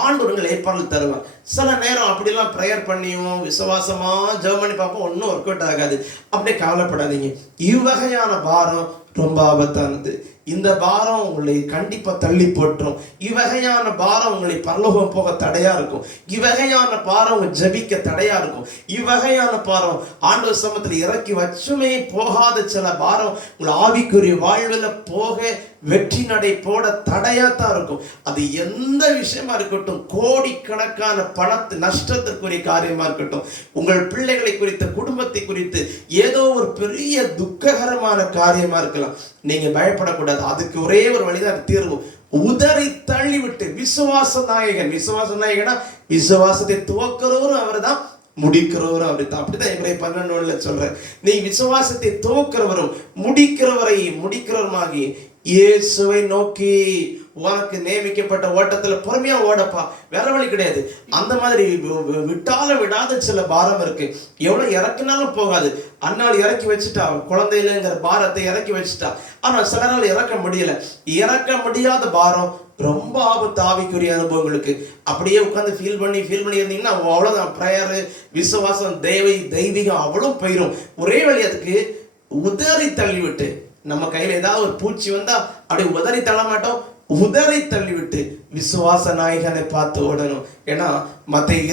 ஆண்டவர்கள் இளைப்பாறுதல் தருவார். சில நேரம் அப்படிலாம் ப்ரேயர் பண்ணியும் விசுவாசமா ஜெபம் பண்ணி பார்ப்போம், ஒன்றும் ஒர்க் அவுட் ஆகாது. அப்படியே கவலைப்படாதீங்க. இவ்வகையான பாரம் ரொம்ப ஆபத்தானது. இந்த பாரம் உங்களை கண்டிப்பா தள்ளி போட்டுரும். இவ்வகையான பாரம் உங்களை பரலோகம் போக தடையா இருக்கும். இவ்வகையான பாரம் உங்க ஜெபிக்க தடையா இருக்கும். இவ்வகையான பாரம் ஆண்டவர் சமூகத்தில் இறக்கி வச்சுமே போகாத சில பாரம் உங்களை ஆவிக்குரிய வாழ்வில் போக வெற்றி நடை போட தடையாத்தான் இருக்கும். அது எந்த விஷயமா இருக்கட்டும், கோடிக்கணக்கான பணத்து நஷ்டத்திற்குரிய காரியமா இருக்கட்டும், உங்கள் பிள்ளைகளை குறித்த, குடும்பத்தை குறித்து ஏதோ ஒரு பெரிய துக்ககரமான காரியமா இருக்கலாம், நீங்க பயப்படக்கூடாது. அதுக்கு ஒரே ஒரு வழிதான் தீர்வு. உதறி தள்ளி விட்டு விசுவாச நாயகன். விசுவாச நாயகனா விசுவாசத்தை துவக்கிறவரும் அவர் தான், முடிக்கிறவரும் அப்படித்தான். அப்படித்தான் எபிரேயர் 12:1 சொல்றேன். நீ விசுவாசத்தை துவக்கிறவரும் முடிக்கிறவருமாகி இயேசுவை நோக்கி உனக்கு நியமிக்கப்பட்ட ஓட்டத்துல பொறுமையா ஓடப்பா, வேற வழி கிடையாது. அந்த மாதிரி விடாத சில பாரம் இருக்கு. எவ்வளவு இறக்கினாலும் போகாது. அண்ணாள் இறக்கி வச்சுட்டா, குழந்தையிலங்கிற பாரத்தை இறக்கி வச்சுட்டா. ஆனா சில நாள் இறக்க முடியல. இறக்க முடியாத பாரம் ரொம்ப ஆபத்து. ஆவிக்குரிய அனுபவங்களுக்கு அப்படியே உட்காந்து ஃபீல் பண்ணி இருந்தீங்கன்னா அவ்வளவுதான். பிரேயர், விசுவாசம், தெய்வீகம் அவ்வளவு போயிடும். ஒரே வழி, அதுக்கு உதறி தள்ளிவிட்டு, நம்ம கையில ஏதாவது ஒரு பூச்சி வந்தா அப்படியே உதறி தள்ள மாட்டோம், உதறி தள்ளிவிட்டு விசுவாச நாயகனை பார்த்து ஓடணும். ஏன்னா மத்தேயு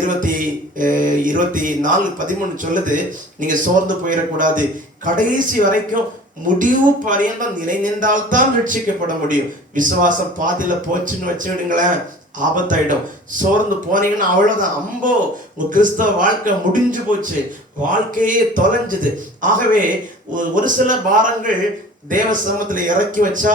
24:13 சொல்லுது, நீங்க சோர்ந்து போயிடக்கூடாது, கடைசி வரைக்கும் முடிவு பரியந்தம் நிலை நின்றால் தான் ரட்சிக்கப்பட முடியும். விசுவாசம் பாதியில போச்சுன்னு வச்சுடுங்களேன், ஆபத்தாயிடும். சோர்ந்து போனீங்கன்னா அவ்வளவுதான், அம்போ உங்க கிறிஸ்தவ வாழ்க்கை முடிஞ்சு போச்சு, வாழ்க்கையே தொலைஞ்சது. ஆகவே ஒரு சில பாரங்கள் தேவ சமூகத்துல இறக்கி வச்சா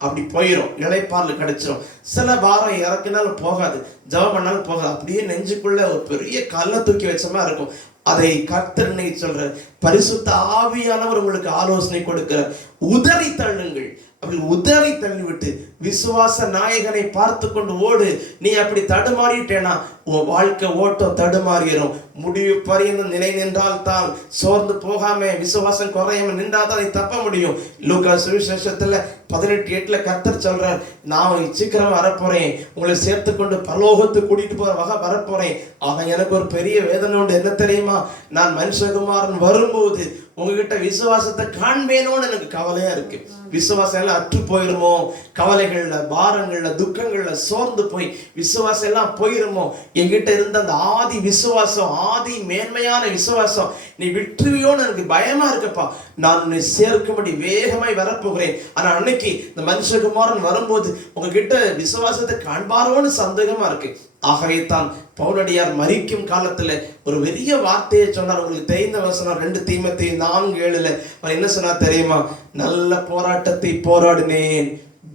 அப்படி போயிடும், இளைப்பாறுதல் கிடைச்சிடும். சில பாரம் இறக்கினாலும் போகாது, ஜெபம் பண்ணாலும் போகாது, அப்படியே நெஞ்சுக்குள்ள ஒரு பெரிய கல்லை தூக்கி வச்சமா இருக்கும். அதை கர்த்தர் சொல்ற பரிசுத்த ஆவியானவர் உங்களுக்கு ஆலோசனை கொடுக்கிறார். உதறி தள்ளுங்கள். அப்படி உதறி தள்ளிவிட்டு விசுவாச நாயகனை பார்த்து கொண்டு ஓடு. நீ அப்படி தடுமாறிட்டேனா உன் வாழ்க்கை ஓட்டம் தடுமாறிடும். முடிவு பரியந்தம் நிலை நின்றால் தான், சோர்ந்து போகாம விசுவாசம் குறையாம நின்றால் தான் நீ தப்ப முடியும். லூக்கா சுவிசேஷத்துல 18:8 கர்த்தர் சொல்றார், நான் சீக்கிரம் வரப்போறேன், உங்களை சேர்த்து கொண்டு பரலோகத்துக்கு கூட்டிட்டு போற வகை வரப்போறேன். ஆக எனக்கு ஒரு பெரிய வேதனை உண்டு. என்ன தெரியுமா? நான் மனுஷகுமாரன் வரும்போது உங்ககிட்ட விசுவாசத்தை காண்பேனோன்னு எனக்கு கவலையா இருக்கு. விசுவாசம் எல்லாம் அற்று போயிருமோ, கவலைகள்ல, பாரங்கள்ல, துக்கங்கள்ல சோர்ந்து போய் விசுவாசம் எல்லாம் போயிருமோ, என்கிட்ட இருந்த அந்த ஆதி விசுவாசம், ஆதி மேன்மையான விசுவாசம் நீ விட்டுருவியோன்னு எனக்கு பயமா இருக்குப்பா. நான் உன்னை சேர்க்கும்படி வேகமாய் வரப்போகிறேன். ஆனா அன்னைக்கு இந்த மனுஷகுமாரன் வரும்போது உங்ககிட்ட விசுவாசத்தை காண்பாரோன்னு சந்தேகமா இருக்கு. ஆகவே தான் பவுலடியார் மரிக்கும் காலத்துல ஒரு பெரிய வார்த்தையை சொன்னார். உங்களுக்கு தெரிந்த வசனம் 2 தீமோத்தேயு 4:7 அவர் என்ன சொன்னார் தெரியுமா? நல்ல போராட்டத்தை போராடினேன்,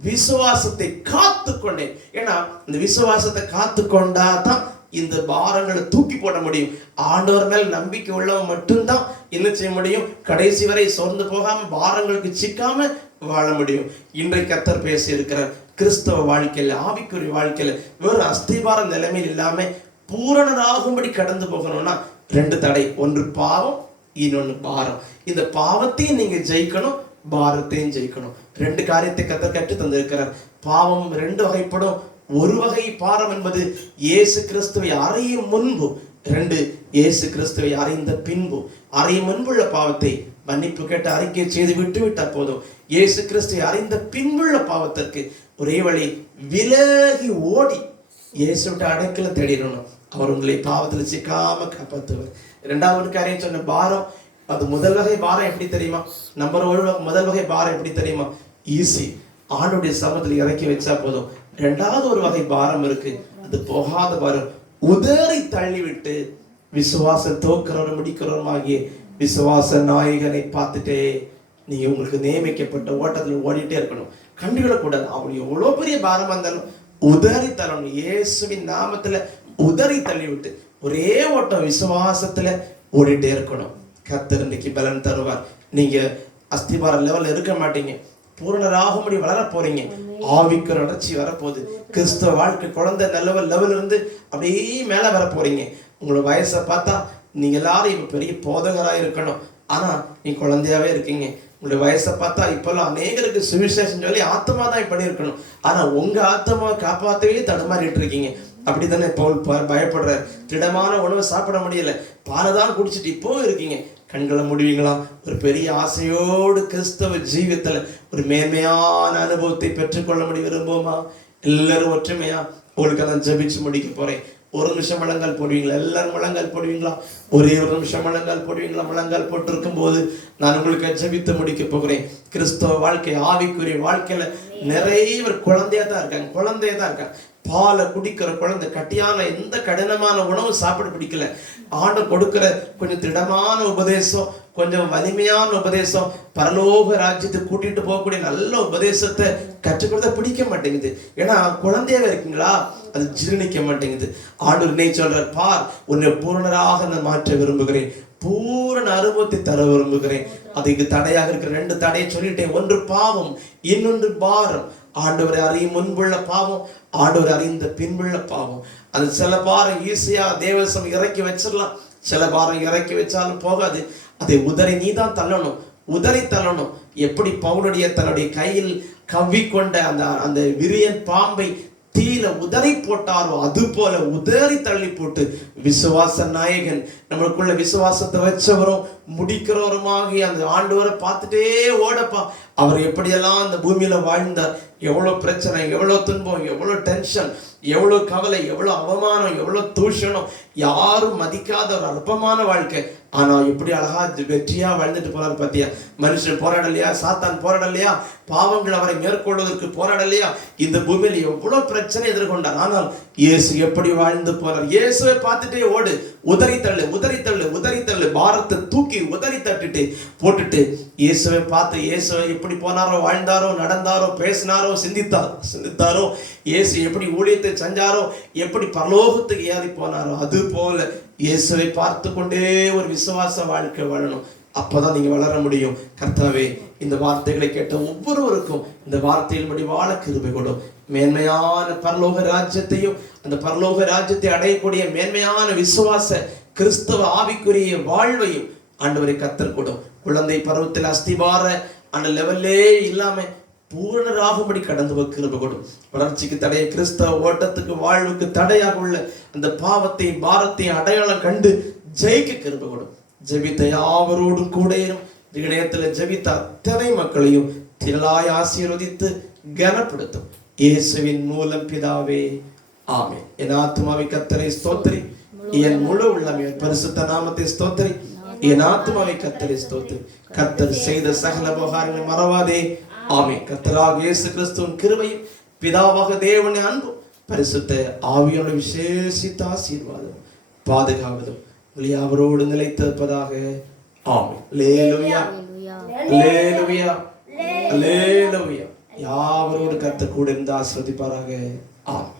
விசுவாசத்தை காத்து கொண்டேன். ஏன்னா இந்த விசுவாசத்தை காத்து கொண்டா தான் இந்த பாரங்களை தூக்கி போட முடியும். ஆண்டவர் மேல் நம்பிக்கை உள்ளவன் மட்டும்தான் என்ன செய்ய முடியும்? கடைசி வரை சோர்ந்து போகாம, பாரங்களுக்கு சிக்காம வாழ முடியும். இன்றைக்கு கர்த்தர் பேசி இருக்கிறார், கிறிஸ்தவ வாழ்க்கையில, ஆவிக்குரிய வாழ்க்கையில வெறும் அஸ்திபார நிலைமையில் இல்லாம பூரணராகும்படி கடந்து போகணும்னா 2 தடை. ஒன்று பாவம், இன்னொன்று பாரம். இந்த பாவத்தையும் நீங்க ஜெயிக்கணும், பாரத்தையும் ஜெயிக்கணும். 2 காரியத்தை கர்த்தர் கற்று தந்திருக்கிறார். பாவம் 2 வகைப்படும். ஒரு வகை பாரம் என்பது இயேசு கிறிஸ்துவை அறியும் முன்பு. 2 இயேசு கிறிஸ்துவை அறிந்த பின்பு. அறியும் முன்புள்ள பாவத்தை மன்னிப்பு கேட்டு அறிக்கை செய்து விட்டா போதும். இயேசு கிறிஸ்துவை அறிந்த பின்புள்ள பாவத்திற்கு ஒரே வழி, விலகி ஓடி இயேசுவிட்ட அடைக்கல தேடிடணும். அவர் உங்களை பாவத்தில் சிக்காம காப்பாற்றுவார். 2வது காரியம் சொன்ன பாரம், அது முதல் வகை பாரம் எப்படி தெரியுமா? நம்பர் 1 முதல் வகை பாரம் எப்படி தெரியுமா? ஈஸி, ஆண்டுடைய சமூகத்தில் இறக்கி வச்சா போதும். 2வது ஒரு வகை பாரம் இருக்கு, அது போகாத பாரம். உதறி தள்ளிவிட்டு விசுவாச தோக்கிறவரும் முடிக்கிறவரும் ஆகிய விசுவாச நாயகனை பார்த்துட்டே நீங்க உங்களுக்கு நியமிக்கப்பட்ட ஓட்டத்தில் ஓடிட்டே இருக்கணும். கண்டுவிடக்கூடாது. அவள் எவ்வளவு பெரிய பாரமா இருந்தாலும் உதறி தள்ளணும். இயேசுவின் நாமத்துல உதறி தள்ளி விட்டு ஒரே ஓட்டம் விசுவாசத்துல ஓடிட்டே இருக்கணும். கர்த்தர் இன்னைக்கு பலன் தருவார். நீங்க அஸ்திபார லெவல்ல இருக்க மாட்டீங்க, பூரணராகும்படி வளர போறீங்க. ஆவிக்கு வளர்ச்சி வரப்போகுது. கிறிஸ்தவ வாழ்க்கை குழந்தை லெவல் இருந்து அப்படியே மேல வர போறீங்க. உங்களோட வயசை பார்த்தா நீங்க எல்லாரும் இப்ப பெரிய போதகரா இருக்கணும், ஆனா நீ குழந்தையாவே இருக்கீங்க. உங்களுடைய வயசை பார்த்தா இப்பெல்லாம் அநேகருக்கு சுவிசேஷம் சொல்லி ஆத்மா தான் இப்படி இருக்கணும், ஆனா உங்க ஆத்மாவை காப்பாற்றவே தடுமாறிட்டு இருக்கீங்க. அப்படித்தானே பவுல் பயப்படுற. திடமான உணவை சாப்பிட முடியல, பாலை தான் குடிச்சிட்டு இப்போ இருக்கீங்க. கண்களை முடிவீங்களா? ஒரு பெரிய ஆசையோடு கிறிஸ்தவ ஜீவியத்துல ஒரு மேன்மையான அனுபவத்தை பெற்றுக்கொள்ள முடிய விரும்புவோமா? எல்லாரும் ஒற்றுமையா உங்களுக்கு நான் ஜெபிச்சு முடிக்க போறேன். 1 நிமிஷம் முழங்கால் போடுவீங்களா? எல்லாரும் முழங்கால் போடுவீங்களா? ஒரே 1 நிமிஷம் முழங்கால் போடுவீங்களா? முழங்கால் போட்டு இருக்கும் போது நான் உங்களுக்கு ஜெபித்து முடிக்க போகிறேன். கிறிஸ்தவ வாழ்க்கை, ஆவிக்குரிய வாழ்க்கையில நிறைய பேர் குழந்தையா தான் இருக்காங்க. பாலை குடிக்கிற குழந்தை, கட்டியான எந்த கடினமான உணவு சாப்பிட பிடிக்கல. ஆண்டவர் கொடுக்கிற கொஞ்சம் திடமான உபதேசம், கொஞ்சம் வலிமையான உபதேசம், பரலோக ராஜ்யத்தை கூட்டிட்டு போகக்கூடிய நல்ல உபதேசத்தை கற்றுக் கொடுத்தா பிடிக்க மாட்டேங்குது. ஏன்னா குழந்தையாவே இருக்கீங்களா, அது ஜீரணிக்க மாட்டேங்குது. ஆண்டவர் என்னை சொல்றார், பார், உன்னை பூரணராக நான் மாற்ற விரும்புகிறேன், பூரண அனுபவத்தை தர விரும்புகிறேன். அதுக்கு தடையாக இருக்கிற 2 தடையை சொல்லிட்டேன். ஒன்று பாவம், இன்னொன்று பாரம். ஆண்டவரை அறியும் முன்புள்ள பாவம், ஆண்டவரை அறிந்த பின்புள்ள பாவம். அது சில பாரம் ஈஸியா தேவசம் இறக்கி வச்சிடலாம், சில பாரம் இறக்கி வச்சாலும் போகாது. அதை உதறி நீ தான் தள்ளணும், உதறி தள்ளணும். எப்படி பவுலுடைய தன்னுடைய கையில் கவ்விக்கொண்ட அந்த விரியன் பாம்பை தீல உதறி போட்டாரோ, அது போல உதறி தள்ளி போட்டு விசுவாச நாயகன், நம்மளுக்குள்ள விசுவாசத்தை வச்சவரும் முடிக்கிறவருமாகி அந்த ஆண்டவரை பார்த்துட்டே ஓடப்பா. அவர் எப்படியெல்லாம் அந்த பூமியில வாழ்ந்தார், எவ்வளவு பிரச்சனை, எவ்வளவு துன்பம், எவ்வளவு டென்ஷன், எவ்வளவு கவலை, எவ்வளவு அவமானம், எவ்வளவு தூஷணம், யாரும் மதிக்காத ஒரு அற்பமான வாழ்க்கை. ஆனா எப்படி அழகா வெற்றியா வாழ்ந்துட்டு போறாரு பாத்தியா? மனுஷன் போராடலையா? சாத்தான் போராடலையா? பாவங்கள் அவரை மேற்கொள்வதற்கு போராடலையா? இந்த பூமியில எவ்வளவு பிரச்சனை எதிர்கொண்டார். ஆனால் இயேசு எப்படி வாழ்ந்து போறார்? இயேசுவை பார்த்துட்டே ஓடு, உதறி தள்ளு, உதறி தள்ளு, உதறி தள்ளு. பாரத்தை தூக்கி உதறி தட்டுட்டு போட்டுட்டு இயேசுவை பார்த்து, இயேசுவை எப்படி போனாரோ, வாழ்ந்தாரோ, நடந்தாரோ, பேசினாரோ, சிந்தித்தாரோ, இயேசு எப்படி ஊழியத்தை செஞ்சாரோ, எப்படி பரலோகத்துக்கு ஏறி போனாரோ, அது போல இயேசுவை பார்த்து கொண்டே ஒரு விசுவாச வாழ்க்கை வாழணும். அப்பதான் நீங்க வளர முடியும். கர்த்தாவே, இந்த வார்த்தைகளை கேட்ட ஒவ்வொருவருக்கும் இந்த வார்த்தையின்படி வாழ கிருபை கொடும். மேன்மையான பரலோக ராஜ்யத்தையும், அந்த பரலோக ராஜ்யத்தை அடையக்கூடிய மேன்மையான விசுவாச கிறிஸ்தவ ஆவிக்குரிய வாழ்வையும் ஆண்டவரை கர்த்தர் கொடும். குழந்தை பருவத்தில் அஸ்திபார அந்த லெவல்லே இல்லாம பூரணராகும்படி கடந்து போக கிருபை கொடும். வளர்ச்சிக்கு தடைய, கிறிஸ்தவ ஓட்டத்துக்கு, வாழ்வுக்கு தடையாக உள்ள அந்த பாவத்தை, பாரத்தை அடையாளம் கண்டு ஜெயிக்க கிருபை கொடும். ஜெபித்த யாவரோடும் கூட இணையத்தில் ஜெபித்த அத்தனை மக்களையும் திரளாய் ஆசீர்வதித்து கனப்படுத்தும். இயேசுவின் மூலம் பிதாவே, ஆமென். என் ஆத்துமாவை கர்த்தரை ஸ்தோத்திரி, என் முழு உள்ளமே பரிசுத்த நாமத்தை ஸ்தோத்திரி. என் ஆத்துமாவை கர்த்தரை ஸ்தோத்திரி. கர்த்தர் செய்த சகல உபகாரங்களை மறவாதே. ஆமென். கர்த்தராகிய இயேசு கிறிஸ்துவின் கிருபையும், பிதாவாக தேவனின் அன்பும், பரிசுத்த ஆவியோட விசேஷித்த ஆசீர்வாதம், பாதுகாவதும் அவரோடு நிலைத்திருப்பதாக. ஆமென். அல்லேலூயா, அல்லேலூயா, அல்லேலூயா. யாவரோடு கர்த்தர் கூட இருந்து ஆசீர்வதிப்பாராக. ஆமென்.